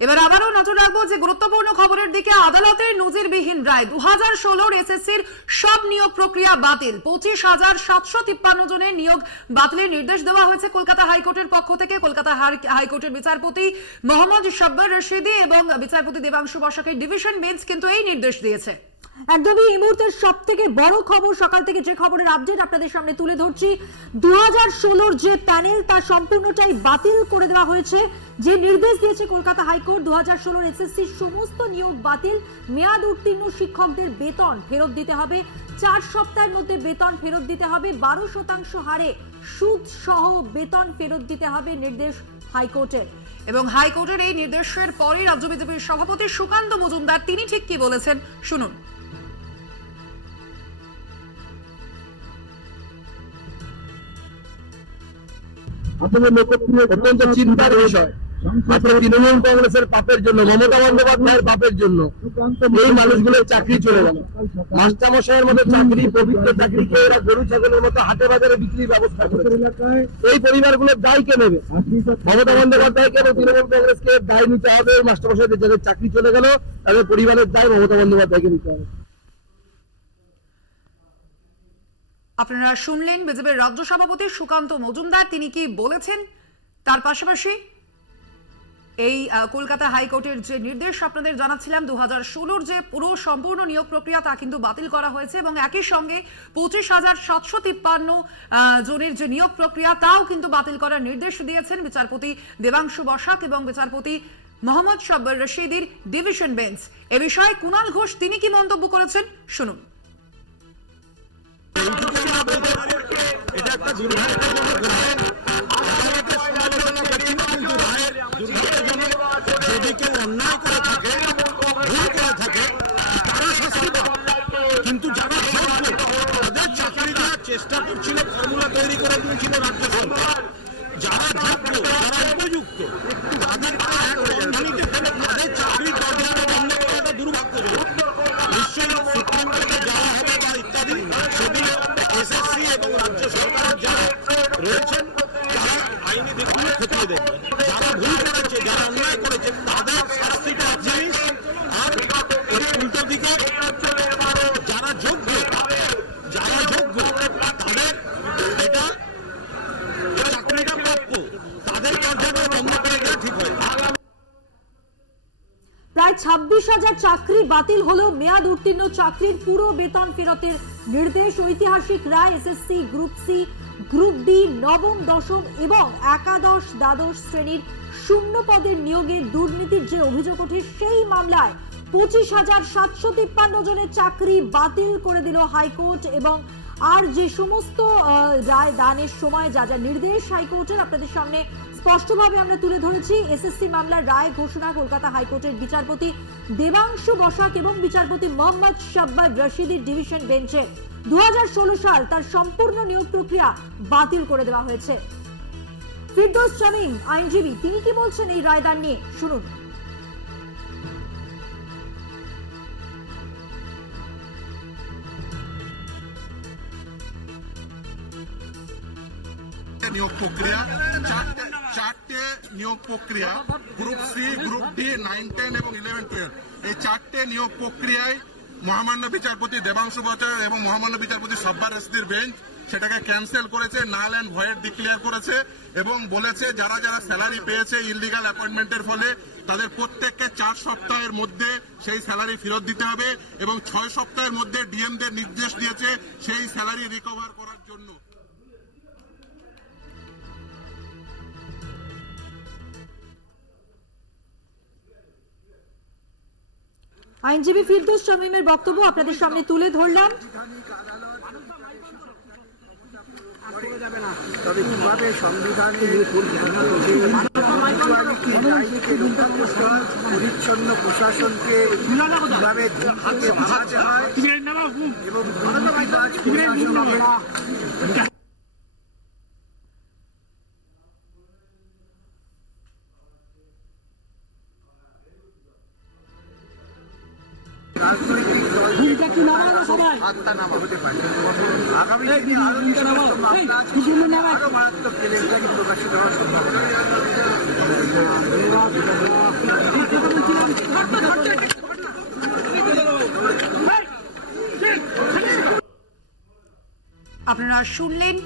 এবার আবারও নজর রাখবো যে গুরুত্বপূর্ণ খবরের দিকে। আদালতের নজিরবিহীন রায়, 2016 এসএসসির সব নিয়োগ প্রক্রিয়া বাতিল। 25,753 জনের নিয়োগ বাতিলের নির্দেশ দেওয়া হয়েছে কলকাতা হাইকোর্টের পক্ষ থেকে। কলকাতা হাইকোর্টের বিচারপতি মোহাম্মদ সাব্বির রশিদি এবং বিচারপতি দেবাংশু বসাকের ডিভিশন বেঞ্চ কিন্তু এই নির্দেশ দিয়েছে। একদমই এই মুহূর্তের সব থেকে বড় খবর, সকাল থেকে যে খবরের আপডেট আপনাদের সামনে তুলে ধরছি। 2016 যে প্যানেল তা সম্পূর্ণটাই বাতিল করে দেওয়া হয়েছে। যে নির্দেশ দিয়েছে কলকাতা হাইকোর্ট, 2016 এসএসসির সমস্ত নিয়োগ বাতিল। মেয়াদ উত্তীর্ণ শিক্ষকদের বেতন ফেরত দিতে হবে, 4 সপ্তাহের মধ্যে বেতন ফেরত দিতে হবে, 12% হারে সুদ সহ বেতন ফেরত দিতে হবে, নির্দেশ হাইকোর্টের। এবং হাইকোর্টের এই নির্দেশের পরে রাজ্য বিজেপির সভাপতি সুকান্ত মজুমদার তিনি ঠিক কি বলেছেন শুনুন। অত্যন্ত চিন্তার বিষয়। তৃণমূল কংগ্রেসের পাপের জন্য, মমতা বন্দ্যোপাধ্যায়ের পাপের জন্য এই মানুষগুলোর চাকরি চলে গেল। মাস্টারমশাইয়ের মতো চাকরি, পবিত্র চাকরিকে এরা গরু ছাগলের মতো হাটে বাজারে বিক্রির ব্যবস্থা করেছে। এই পরিবারগুলোর দায় কে নেবে? মমতা বন্দ্যোপাধ্যায়কে এবং তৃণমূল কংগ্রেসকে দায় নিতে হবে। মাস্টারমশাইদের যাদের চাকরি চলে গেল তাদের পরিবারের দায় মমতা বন্দ্যোপাধ্যায়কে নিতে হবে। আপনারা শুনলেন বিজেপির রাজ্য সভাপতি সুকান্ত মজুমদার তিনি কি বলেছেন। তার পাশাপাশি এই কলকাতা হাইকোর্টের যে নির্দেশ আপনাদের জানাচ্ছিলাম, 2016 যে পুরো সম্পূর্ণ নিয়োগ প্রক্রিয়া তা কিন্তু বাতিল করা হয়েছে এবং একই সঙ্গে 25,753 জনের যে নিয়োগ প্রক্রিয়া তাও কিন্তু বাতিল করার নির্দেশ দিয়েছেন বিচারপতি দেবাংশু বসাক এবং বিচারপতি মোহাম্মদ সাব্বির রশিদির ডিভিশন বেঞ্চ। এ বিষয়ে কুণাল ঘোষ তিনি কি মন্তব্য করেছেন শুনুন। এটা একটা যদি কেউ অন্যায় করে থাকে, ভুল করে থাকে তারা শাস্তি পাবে, কিন্তু যারা তাদের চাকরি দেওয়ার চেষ্টা করছিল, ফর্মুলা তৈরি করে দিয়েছিল রাজ্য সরকার, যারা যোগ্য, যারা উপযুক্ত তাদের চাকরি দরকার বন্ধ করাটা দুর্ভাগ্যজনক। নিশ্চয়ই চাকরি বাতিল হলেও মেয়াদ উত্তীর্ণ চাকরির পুরো বেতন ফেরতের নির্দেশ। ঐতিহাসিক রায়। SSC group C, group D, নবম, দশম এবং একাদশ দ্বাদশ শ্রেণীর শূন্য পদের নিয়োগে দুর্নীতির যে অভিযোগ ওঠে সেই মামলায় 25,753 জনের চাকরি বাতিল করে দিল হাইকোর্ট। এবং আর যে সমস্ত রায় দানের সময় যা যা নির্দেশ হাইকোর্টের আপনাদের সামনে স্পষ্টভাবে আমরা তুলে ধরেছি। এসএসসি মামলার রায় ঘোষণা কলকাতা হাইকোর্টের বিচারপতি দেবাংশু বসাক এবং বিচারপতি মোহাম্মদ শাব্বার রশিদির ডিভিশন বেঞ্চে 2016 সাল তার সম্পূর্ণ নিয়োগ প্রক্রিয়া বাতিল করে দেওয়া হয়েছে। ফিরদৌস শামীম আইনজীবী, তিনি কি বলছেন এই রায়দান নিয়ে, শুনুন। নিয়োগ প্রক্রিয়া চারটে নিয়োগ প্রক্রিয়া গ্রুপ সি, গ্রুপ ডি, 9, 10 এবং 11, 12 এই চারটে নিয়োগ প্রক্রিয়ায় মহামান্য বিচারপতি দেবাংশু বসাক এবং মহামান্য বিচারপতি শাব্বার রশিদির বেঞ্চ সেটাকে ক্যান্সেল করেছে, নাল অ্যান্ড ভয়েড ডিক্লেয়ার করেছে এবং বলেছে যারা যারা স্যালারি পেয়েছে ইললিগাল অ্যাপয়েন্টমেন্টের ফলে তাদের প্রত্যেককে 4 সপ্তাহের মধ্যে সেই স্যালারি ফেরত দিতে হবে এবং 6 সপ্তাহের মধ্যে ডিএমদের নির্দেশ দিয়েছে সেই স্যালারি রিকভার করার জন্য। আইনজীবী ফিরদৌস শামীমের বক্তব্য আপনাদের সামনে তুলে ধরলাম। তবে কিভাবে সংবিধান পরিচ্ছন্ন প্রশাসনকে কিভাবে থেকে বাঁচাতে হয় এবং দুর্নীতিবাজ প্রশাসনকে রাজনৈতিক দলকে হাতটা নামাতে হতে পারে। আগামী দিনে আরো যে সমস্ত মামলা আছে আরো মারাত্মক কেলেঙ্কারি প্রকাশিত হওয়ার সম্ভাবনা আপনারা শুনলেন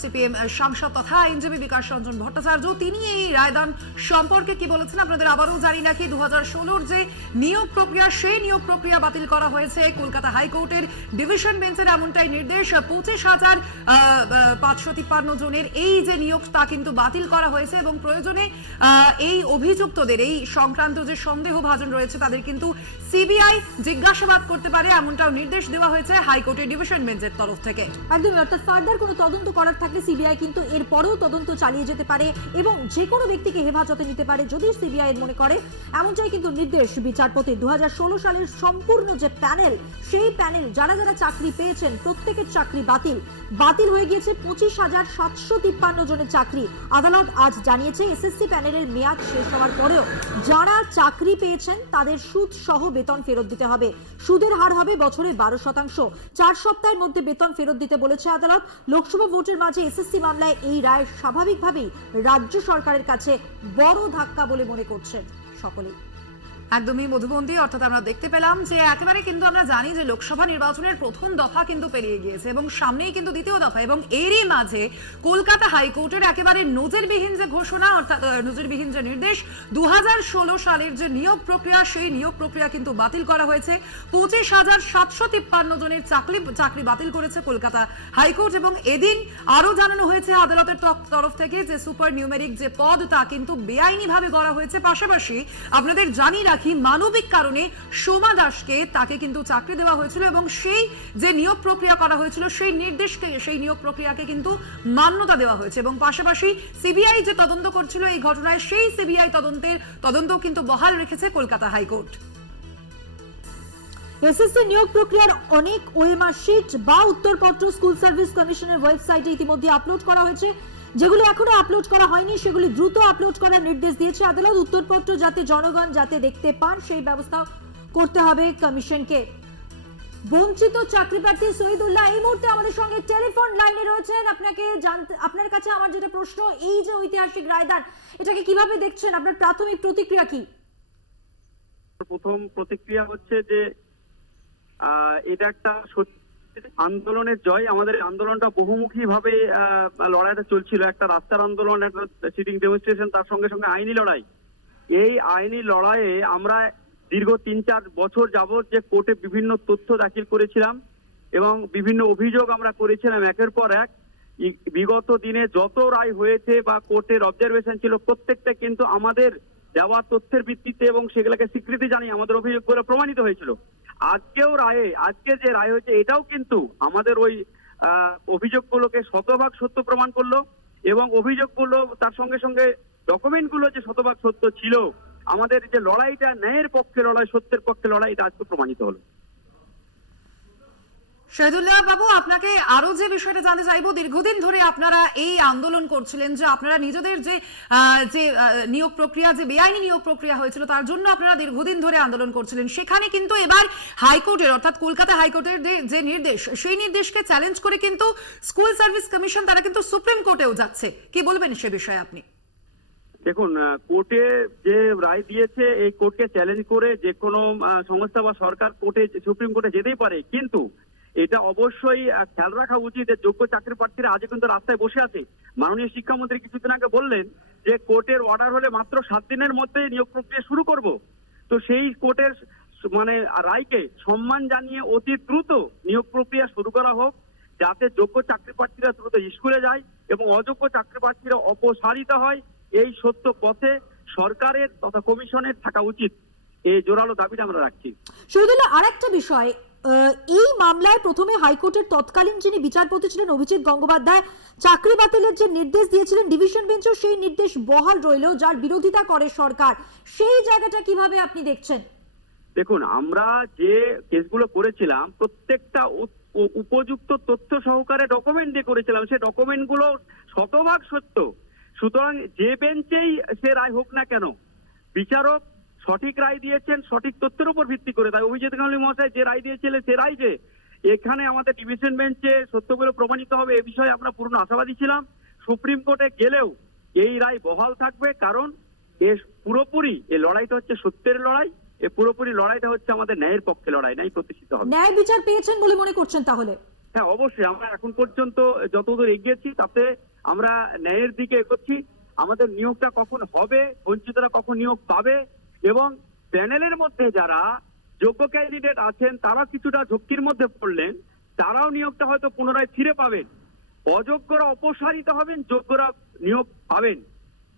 সিপিএম সাংসদ তথা আইনজীবী বিকাশ রঞ্জন ভট্টাচার্য, তিনি এই রায়দান সম্পর্কে কি বলেছেন আপনাদের আবারও জানি রাখি। 2016 যে নিয়োগ প্রক্রিয়া সেই নিয়োগ প্রক্রিয়া বাতিল করা হয়েছে কলকাতা হাইকোর্টের ডিভিশন বেঞ্চের এমনটাই নির্দেশ। 25,553 জনের এই যে নিয়োগ তা কিন্তু বাতিল করা হয়েছে এবং প্রয়োজনে এই অভিযুক্তদের এই সংক্রান্ত যে সন্দেহভাজন রয়েছে তাদের কিন্তু সিবিআই জিজ্ঞাসাবাদ করতে পারে এমনটাও নির্দেশ দেওয়া হয়েছে হাইকোর্টের ডিভিশন বেঞ্চের তরফ থেকে। একদমই, অর্থাৎ ফার্দার কোনো তদন্ত করার থাকলে সিবিআই কিন্তু এরপরেও তদন্ত চালিয়ে যেতে পারে এবং যে কোনো ব্যক্তিকে হেফাজতে নিতে পারে যদি সিবিআই মনে করে। এমনটাই কিন্তু নির্দেশ বিচারপতি। 2016 সালের সম্পূর্ণ যে প্যানেল, সেই প্যানেল যারা যারা চাকরি পেয়েছেন প্রত্যেকের চাকরি বাতিল হয়ে গিয়েছে। 25,753 জনের চাকরি আদালত আজ জানিয়েছে এসএসসি প্যানেলের মেয়াদ শেষ হওয়ার পরেও যারা চাকরি পেয়েছেন তাদের সুদ সহ বেতন ফেরত দিতে হবে। সুদের হার হবে বছরে 12%। 4 সপ্তাহের মধ্যে বেতন ফেরত দিতে বলেছে আদালত। লোকসভা ভোটের মাঝে এসএসসি মামলায় এই রায় স্বাভাবিকভাবেই রাজ্য সরকারের কাছে বড় ধাক্কা বলে মনে করছেন সকলেই। একদমই মধুবন্তী, অর্থাৎ আমরা দেখতে পেলাম যে একেবারে কিন্তু আমরা জানি যে লোকসভা নির্বাচনের প্রথম দফা কিন্তু পেরিয়ে গিয়েছে এবং সামনেই কিন্তু দ্বিতীয় দফা এবং এরই মাঝে কলকাতা হাইকোর্টের একেবারে নজিরবিহীন যে ঘোষণা, অর্থাৎ নজিরবিহীন যে নির্দেশ, 2016 সালের যে নিয়োগ প্রক্রিয়া সেই নিয়োগ প্রক্রিয়া কিন্তু বাতিল করা হয়েছে। 25,753 জনের চাকরি বাতিল করেছে কলকাতা হাইকোর্ট এবং এদিন আরো জানানো হয়েছে আদালতের তরফ থেকে যে সুপার নিউমেরিক যে পদ তা কিন্তু বেআইনিভাবে গড়া হয়েছে। পাশাপাশি আপনাদের জানিয়ে রাখি মানবিক কারণে সোমা দাসকে তাকে কিন্তু চাকরি দেওয়া হয়েছিল এবং সেই যে নিয়োগ প্রক্রিয়া করা হয়েছিল সেই নির্দেশকে সেই নিয়োগ প্রক্রিয়াকে কিন্তু মান্যতা দেওয়া হয়েছে এবং পাশাপাশি সিবিআই যে তদন্ত করছিল এই ঘটনায় সেই সিবিআই তদন্ত কিন্তু বহাল রেখেছে কলকাতা হাইকোর্ট। এসএসসি নিয়োগ প্রক্রিয়ার অনেক ওএমআর শিট বা উত্তরপত্র স্কুল সার্ভিস কমিশনের ওয়েবসাইটে ইতিমধ্যে আপলোড করা হয়েছে। যেগুলো এখনো আপলোড করা হয়নি সেগুলি দ্রুত আপলোড করার নির্দেশ দিয়েছে আদালত। উত্তরপত্র যাতে জনগণ যাতে দেখতে পান সেই ব্যবস্থা করতে হবে কমিশনকে। বঞ্চিত চাকরি প্রার্থী শহীদুল্লাহ এই মুহূর্তে আমাদের সঙ্গে টেলিফোন লাইনে রয়েছেন। আপনার কাছে আমার যেটা প্রশ্ন, এই যে ঐতিহাসিক রায়দান এটাকে কিভাবে দেখছেন, আপনার প্রাথমিক প্রতিক্রিয়া কি? প্রথম প্রতিক্রিয়া হচ্ছে যে এটা একটা আন্দোলনের জয়। আমাদের আন্দোলনটা বহুমুখী ভাবে লড়াইটা চলছিল, একটা রাস্তার আন্দোলন, একটা সিটিং ডেমনস্ট্রেশন, তার সঙ্গে সঙ্গে আইনি লড়াই। এই আইনি লড়াইয়ে আমরা দীর্ঘ 3-4 বছর যাবত যে কোর্টে বিভিন্ন তথ্য দাখিল করেছিলাম এবং বিভিন্ন অভিযোগ আমরা করেছিলাম একের পর এক, বিগত দিনে যত রায় হয়েছে বা কোর্টের অবজারভেশন ছিল প্রত্যেকটা কিন্তু আমাদের দেওয়া তথ্যের ভিত্তিতে এবং সেগুলোকে স্বীকৃতি জানিয়ে আমাদের অভিযোগগুলো প্রমাণিত হয়েছিল। আজকে যে রায় হয়েছে এটাও কিন্তু আমাদের ওই অভিযোগগুলোকে শতভাগ সত্য প্রমাণ করলো এবং অভিযোগগুলো তার সঙ্গে সঙ্গে ডকুমেন্টগুলো যে শতভাগ সত্য ছিল, আমাদের যে লড়াইটা ন্যায়ের পক্ষে লড়াই, সত্যের পক্ষে লড়াই, এটা আজকে প্রমাণিত হলো। শহীদুল্লাহ বাবু, আপনাকে আরো যে বিষয়টা জানতে চাইবো, দীর্ঘদিন ধরে আপনারা এই আন্দোলন করছিলেন যে আপনারা নিজেদের যে নিয়োগ প্রক্রিয়া, যে বেআইনি নিয়োগ প্রক্রিয়া হয়েছিল তার জন্য আপনারা দীর্ঘদিন ধরে আন্দোলন করছিলেন। সেখানে কিন্তু এবার হাইকোর্টের অর্থাৎ কলকাতা হাইকোর্টের যে নির্দেশ, সেই নির্দেশকে চ্যালেঞ্জ করে কিন্তু স্কুল সার্ভিস কমিশন তারা কিন্তু সুপ্রিম কোর্টেও যাচ্ছে। কি বলবেন সে বিষয়ে আপনি? দেখুন, কোর্টে যে রায় দিয়েছে এই কোর্টকে চ্যালেঞ্জ করে যে কোনো সংস্থা বা সরকার সুপ্রিম কোর্টে যেতেই পারে, কিন্তু এটা অবশ্যই খেয়াল রাখা উচিত যে যোগ্য চাকরি প্রার্থীরা আজও কিন্তু রাস্তায় বসে আছে। মাননীয় শিক্ষামন্ত্রী কিছুদিন আগে বললেন যে কোর্টের অর্ডার হলে মাত্র 7 দিনের মধ্যে নিয়োগ প্রক্রিয়া শুরু করব। তো সেই কোর্টের রায়কে সম্মান জানিয়ে অতি দ্রুত নিয়োগ প্রক্রিয়া শুরু করা হোক, যাতে যোগ্য চাকরি প্রার্থীরা দ্রুত স্কুলে যায় এবং অযোগ্য চাকরি প্রার্থীরা অপসারিত হয়। এই সত্য পথে সরকারের তথা কমিশনের থাকা উচিত, এই জোরালো দাবিটা আমরা রাখছি। শহীদুল্লাহ, আরেকটা বিষয়, এই মামলায় প্রথমে হাইকোর্টের তৎকালীন যিনি বিচারপতি ছিলেন অভিজিৎ গঙ্গোপাধ্যায় চাকরি বাতিলের যে নির্দেশ দিয়েছিলেন ডিভিশন বেঞ্চও সেই নির্দেশ বহাল রইলেও যার বিরোধিতা করে সরকার, সেই জায়গাটা কিভাবে আপনি দেখছেন? দেখুন, আমরা যে কেসগুলো করেছিলাম প্রত্যেকটা উপযুক্ত তথ্য সহকারে ডকুমেন্ট দিয়ে করেছিলাম, সেই ডকুমেন্টগুলো শতভাগ সত্য। সুতরাং যে বেঞ্চেই সে রায় হোক না কেন, বিচারক সঠিক রায় দিয়েছেন সঠিক তথ্যের উপর ভিত্তি করে। তাই অভিজিৎ গাঙ্গুলি মহাশয় যে রায় দিয়েছিলেন সে রায় যে এখানে আমাদের ডিভিশন বেঞ্চে সত্যগুলো প্রমাণিত হবে এ বিষয়ে আমরা পূর্ণ আশাবাদী ছিলাম। সুপ্রিম কোর্টে গেলেও এই রায় বহাল থাকবে, কারণ পুরোপুরি এই লড়াইটা হচ্ছে সত্যের লড়াই, এই পুরোপুরি লড়াইটা হচ্ছে আমাদের ন্যায়ের পক্ষে লড়াই, ন্যায় প্রতিষ্ঠিত হবে। ন্যায় বিচার পেয়েছেন বলে মনে করছেন তাহলে? হ্যাঁ, অবশ্যই। আমরা এখন পর্যন্ত যতদূর এগিয়েছি তাতে আমরা ন্যায়ের দিকে এগোচ্ছি। আমাদের নিয়োগটা কখন হবে, বঞ্চিতরা কখন নিয়োগ পাবে এবং প্যানেলের মধ্যে যারা যোগ্য ক্যান্ডিডেট আছেন তারা কিছুটা ঝুঁকির মধ্যে পড়লেন, তারাও নিয়োগটা হয়তো পুনরায় ফিরে পাবেন। অযোগ্যরা অপসারিত হবেন, যোগ্যরা নিয়োগ পাবেন।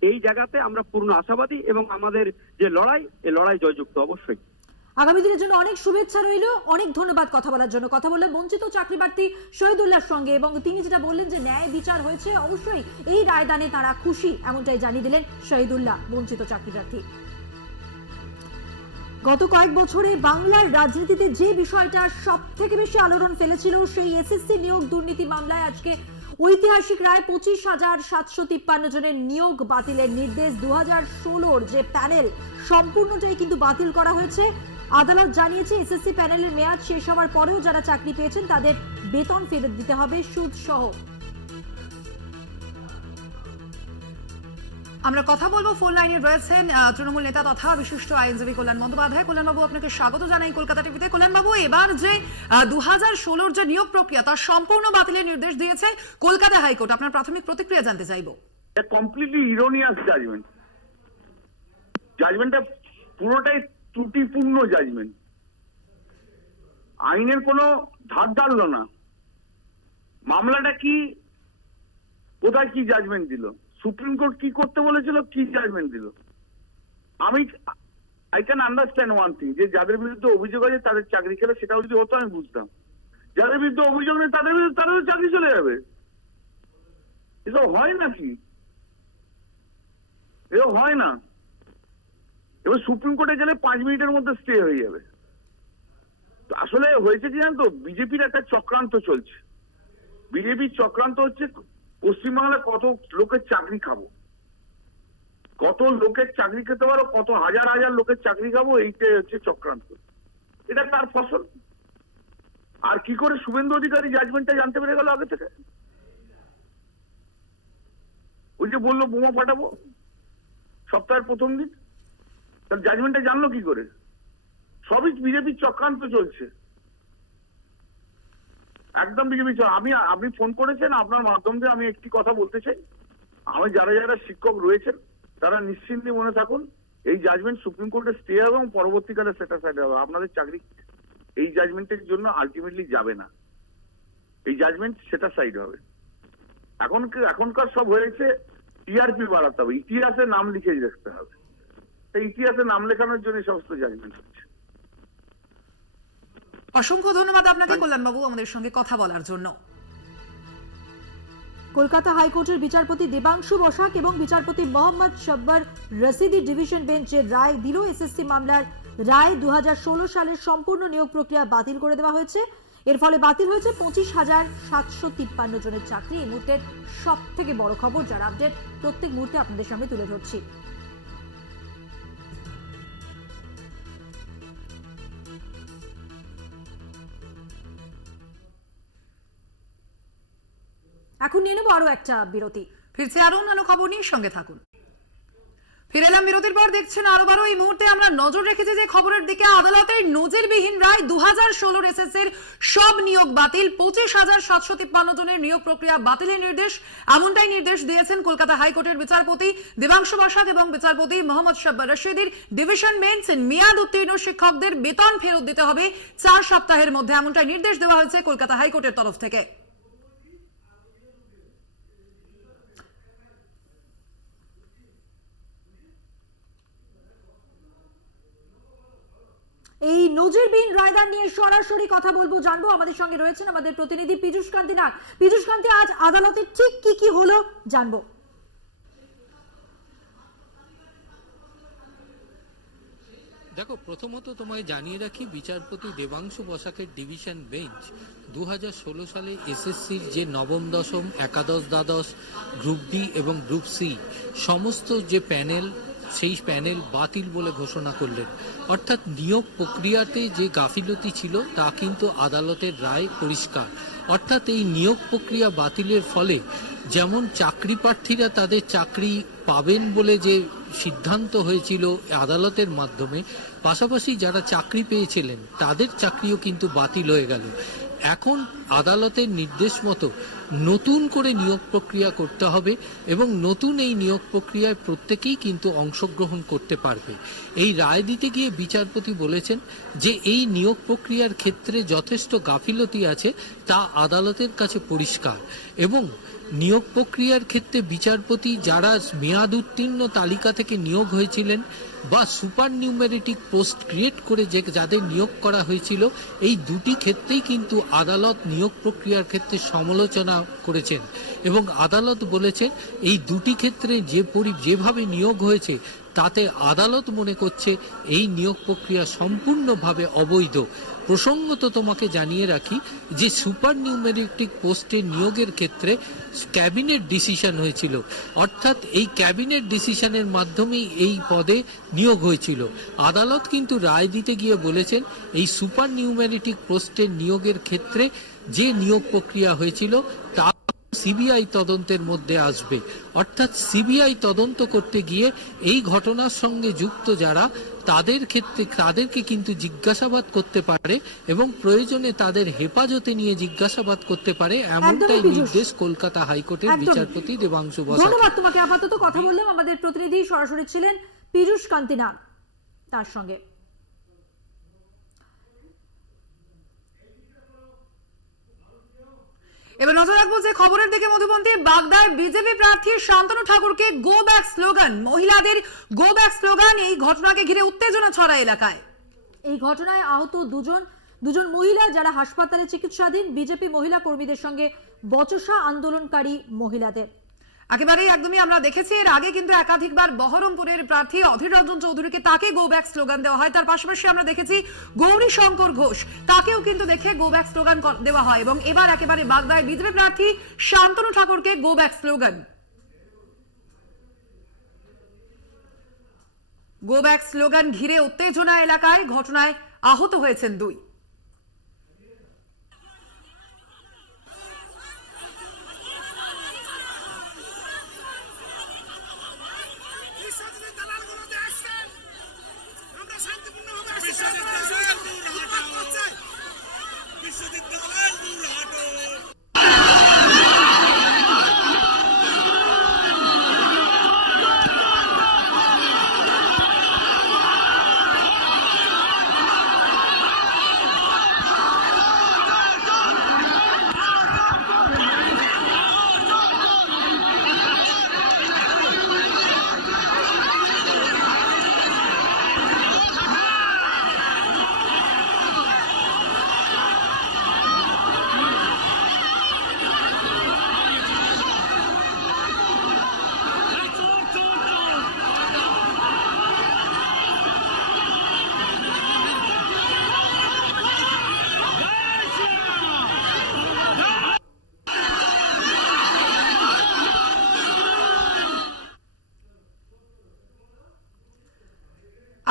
এই জায়গাতে আমরা পূর্ণ আশাবাদী এবং আমাদের যে লড়াই, এই লড়াই জয়যুক্ত অবশ্যই। আগামী দিনের জন্য অনেক শুভেচ্ছা রইল। অনেক ধন্যবাদ কথা বলার জন্য। কথা বললেন বঞ্চিত চাকরি প্রার্থী শহীদুল্লাহর সঙ্গে এবং তিনি যেটা বললেন যে ন্যায় বিচার হয়েছে, অবশ্যই এই রায়দানে তারা খুশি, এমনটাই জানিয়ে দিলেন শহীদুল্লাহ, বঞ্চিত চাকরি প্রার্থী। গত কয়েক বছরে বাংলার রাজনীতিতে যে বিষয়টা সব থেকে বেশি আলোড়ন ফেলেছিল সেই এসএসসি নিয়োগ দুর্নীতি মামলায় আজকে ঐতিহাসিক রায়। 25,753 জনের নিয়োগ বাতিলের নির্দেশ 2016-র যে প্যানেল সম্পূর্ণটাই কিন্তু বাতিল করা হয়েছে। আদালত জানিয়েছে এসএসসি প্যানেলের মেয়াদ শেষ হওয়ার পরেও যারা চাকরি পেয়েছেন তাদের বেতন ফেরত দিতে হবে সুদ সহ। আমরা কথা বলবো, ফোন লাইনে রয়েছেন তৃণমূল নেতা তথা বিশিষ্ট আইনজীবী কল্যাণ বন্দ্যোপাধ্যায়। কল্যাণবাবু, আপনাকে স্বাগত জানাই কলকাতা টিভিতে। কল্যাণবাবু, এবার যে 2016-র যে নিয়োগ প্রক্রিয়া তার সম্পূর্ণ বাতিলের নির্দেশ দিয়েছে কলকাতা হাইকোর্ট, আপনার প্রাথমিক প্রতিক্রিয়া জানতে চাইবো। কমপ্লিটলি ইরোনিয়াস জাজমেন্ট, জাজমেন্টটা পুরোটাই ত্রুটিপূর্ণ জাজমেন্ট। আইনের কোনো ধার ধারলো না। মামলাটা কি, কোথায় কি জাজমেন্ট দিল, সুপ্রিম কোর্ট কি করতে বলেছিল, কি জাজমেন্ট দিল। I can understand one thing, যে যাদের বিরুদ্ধে অভিযোগ আছে তাদের চাকরি খেলে, সেটাও যদি হতো আমি বুঝতাম। যাদের বিরুদ্ধে অভিযোগ নেই তাদের বিরুদ্ধে তাদের চাকরি চলে যাবে, এসব হয় নাকি? এসব হয় না। এবার সুপ্রিম কোর্টে গেলে 5 মিনিটের মধ্যে স্টে হয়ে যাবে। তো আসলে হয়েছে কি জানেন তো, বিজেপির একটা চক্রান্ত চলছে। বিজেপির চক্রান্ত হচ্ছে পশ্চিমবাংলায় কত লোকের চাকরি খাবো, কত লোকের চাকরি খেতে পারো, কত হাজার হাজার লোকের চাকরি খাবো, এইটাই হচ্ছে চক্রান্ত। এটা তার ফসল। আর কি করে শুভেন্দু অধিকারী জাজমেন্টটা জানতে পেরে গেল আগে থেকে? ওই যে বললো বোমা ফাটাবো সপ্তাহের প্রথম দিন, তাহলে জাজমেন্টটা জানলো কি করে? সবই বিজেপির চক্রান্ত চলছে, একদম বিজেপি। আপনি ফোন করেছেন, আপনার মাধ্যম দিয়ে আমি একটি কথা বলতে চাই। আমি যারা যারা শিক্ষক রয়েছেন তারা নিশ্চিন্তে মনে থাকুন, এই জাজমেন্ট সুপ্রিম কোর্টে স্টে হবে এবং পরবর্তীকালে সেটা সাইড হবে। আপনাদের চাকরি এই জাজমেন্টের জন্য আলটিমেটলি যাবে না, এই জাজমেন্ট সেটা সাইড হবে। এখনকার সব হয়েছে টিআরপি বাড়াতে হবে, ইতিহাসে নাম লিখে রাখতে হবে। এই ইতিহাসে নাম লেখানোর জন্য এই সমস্ত জাজমেন্ট হচ্ছে। অসংখ্য ধন্যবাদ আপনাকে কল্যাণবাবু আমাদের সঙ্গে কথা বলার জন্য। কলকাতা হাইকোর্টের বিচারপতি দেবাংশু বসাক এবং বিচারপতি মোহাম্মদ শাব্বার রশিদি ডিভিশন বেঞ্চের রায় দিল। এসএসসি মামলার রায় 2016 সালের সম্পূর্ণ নিয়োগ প্রক্রিয়া বাতিল করে দেওয়া হয়েছে। এর ফলে বাতিল হয়েছে 25,753 জনের চাকরি। এই মুহূর্তের সব থেকে বড় খবর, যার আপডেট প্রত্যেক মুহূর্তে আপনাদের সামনে তুলে ধরছি। এখন নিয়ে নেবো আরো একটা বিরতি। ফিরছে আরো অন্যান্য খবর নিয়ে, সঙ্গে থাকুন। ফিরে এলাম বিরতির পর। দেখছেন আরো এই মুহূর্তে আমরা নজর রেখেছি যে খবরের দিকে। আদালতের নজিরবিহীন রায়, 2016 এসএসসির সব নিয়োগ বাতিল, 25,753 জনের নিয়োগ প্রক্রিয়া বাতিলের নির্দেশ। এমনটাই নির্দেশ দিয়েছেন কলকাতা হাইকোর্টের বিচারপতি দেবাংশু বসাক এবং বিচারপতি মোহাম্মদ শাব্বার রশিদির ডিভিশন বেঞ্চ। মেয়াদ উত্তীর্ণ শিক্ষকদের বেতন ফেরত দিতে হবে 4 সপ্তাহের মধ্যে, এমনটাই নির্দেশ দেওয়া হয়েছে কলকাতা হাইকোর্টের তরফ থেকে। এই নজিরবিহীন রায়দান নিয়ে সরাসরি কথা বলবো, জানবো। আমাদের সঙ্গে রয়েছেন আমাদের প্রতিনিধি পীযূষ কান্তি নাগ। পীযূষ কান্তি, আজ আদালতে ঠিক কি হলো জানবো। দেখো, প্রথমত তোমায় জানিয়ে রাখি, বিচারপতি দেবাংশু বসাকের ডিভিশন বেঞ্চ 2016 সালে এসএসসির যে নবম দশম একাদশ দ্বাদশ গ্রুপ ডি এবং গ্রুপ সি সমস্ত যে প্যানেল, সেই প্যানেল বাতিল বলে ঘোষণা করলেন। অর্থাৎ নিয়োগ প্রক্রিয়াতে যে গাফিলতি ছিল তা কিন্তু আদালতের রায় পরিষ্কার। অর্থাৎ এই নিয়োগ প্রক্রিয়া বাতিলের ফলে যেমন চাকরি প্রার্থীরা তাদের চাকরি পাবেন বলে যে সিদ্ধান্ত হয়েছিল আদালতের মাধ্যমে, পাশাপাশি যারা চাকরি পেয়েছিলেন তাদের চাকরিও কিন্তু বাতিল হয়ে গেল। এখন আদালতের নির্দেশ মতো নতুন করে নিয়োগ প্রক্রিয়া করতে হবে এবং নতুন এই নিয়োগ প্রক্রিয়ায় প্রত্যেকেই কিন্তু অংশগ্রহণ করতে পারবে। এই রায় দিতে গিয়ে বিচারপতি বলেছেন যে এই নিয়োগ প্রক্রিয়ার ক্ষেত্রে যথেষ্ট গাফিলতি আছে, তা আদালতের কাছে পরিষ্কার। এবং নিয়োগ প্রক্রিয়ার ক্ষেত্রে বিচারপতি যারা মেয়াদ উত্তীর্ণ তালিকা থেকে নিয়োগ হয়েছিলেন বা সুপার নিউমেরিটিক পোস্ট ক্রিয়েট করে যাদের নিয়োগ করা হয়েছিল, এই দুটি ক্ষেত্রেই কিন্তু আদালত নিয়োগ প্রক্রিয়ার ক্ষেত্রে সমালোচনা করেছেন এবং আদালত বলেছেন এই দুটি ক্ষেত্রে যেভাবে নিয়োগ হয়েছে তাতে আদালত মনে করছে এই নিয়োগ প্রক্রিয়া সম্পূর্ণভাবে অবৈধ। প্রসঙ্গত তোমাকে জানিয়ে রাখি যে সুপার নিউমেরিটিক পোস্টে নিয়োগের ক্ষেত্রে ক্যাবিনেট ডিসিশন হয়েছিল, অর্থাৎ এই ক্যাবিনেট ডিসিশনের মাধ্যমেই এই পদে নিয়োগ হয়েছিল। আদালত কিন্তু রায় দিতে গিয়ে বলেছেন এই সুপার নিউমেরিটিক পোস্টের নিয়োগের ক্ষেত্রে যে নিয়োগ প্রক্রিয়া হয়েছিল তা সিবিআই তদন্তের মধ্যে আসবে। অর্থাৎ সিবিআই তদন্ত করতে গিয়ে এই ঘটনার সঙ্গে যুক্ত যারা তাদেরকে কিন্তু জিজ্ঞাসাবাদ করতে পারে এবং প্রয়োজনে তাদের হেফাজতে নিয়ে জিজ্ঞাসাবাদ করতে পারে, এমনটাই নির্দেশ কলকাতা হাইকোর্টের বিচারপতি দেবাংশু বসাক। ধন্যবাদ তোমাকে। আপাতত কথা বললাম, আমাদের প্রতিনিধি সরাসরি ছিলেন পীযূষ কান্তি নাগ তার সঙ্গে। এবার নজর রাখবো যে খবরের দিকে মধুবন্তী। বাগদায় বিজেপি প্রার্থী শান্তনু ঠাকুরকে গো ব্যাক স্লোগান, মহিলাদের গো ব্যাক স্লোগান, এই ঘটনাকে ঘিরে উত্তেজনা ছড়ায় এলাকায়। এই ঘটনায় আহত দুজন মহিলা যারা হাসপাতালে চিকিৎসাধীন। বিজেপি মহিলা কর্মীদের সঙ্গে বচসা আন্দোলনকারী মহিলাদের। একেবারে একদমই আমরা দেখেছি এর আগে কিন্তু একাধিকবার বহরমপুরের প্রার্থী অধীর রঞ্জন চৌধুরীকে তাকে গো ব্যাক স্লোগান দেওয়া হয়। তার পাশাপাশি আমরা দেখেছি গৌরী শঙ্কর ঘোষ, তাকেও কিন্তু দেখে গো ব্যাক স্লোগান দেওয়া হয় এবং এবার একেবারে বাগদায় বিজেপি প্রার্থী শান্তনু ঠাকুরকে go back slogan. Go back slogan ঘিরে উত্তেজনা এলাকায়, ঘটনায় আহত হয়েছেন 2।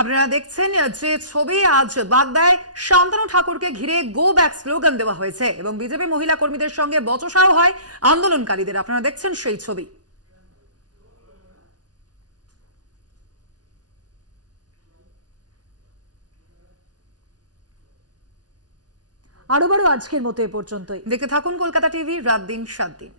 আপনারা দেখছেন যে ছবি আজ বাগদায় শান্তনু ঠাকুরকে ঘিরে গো ব্যাক স্লোগান দেওয়া হয়েছে এবং বিজেপি মহিলা কর্মীদের সঙ্গে বচসাও হয় আন্দোলনকারীদের। আপনারা দেখছেন সেই ছবি। আরো বড় আজকের মতো এ পর্যন্তই। দেখতে থাকুন কলকাতা টিভি, রাত দিন 7 দিন।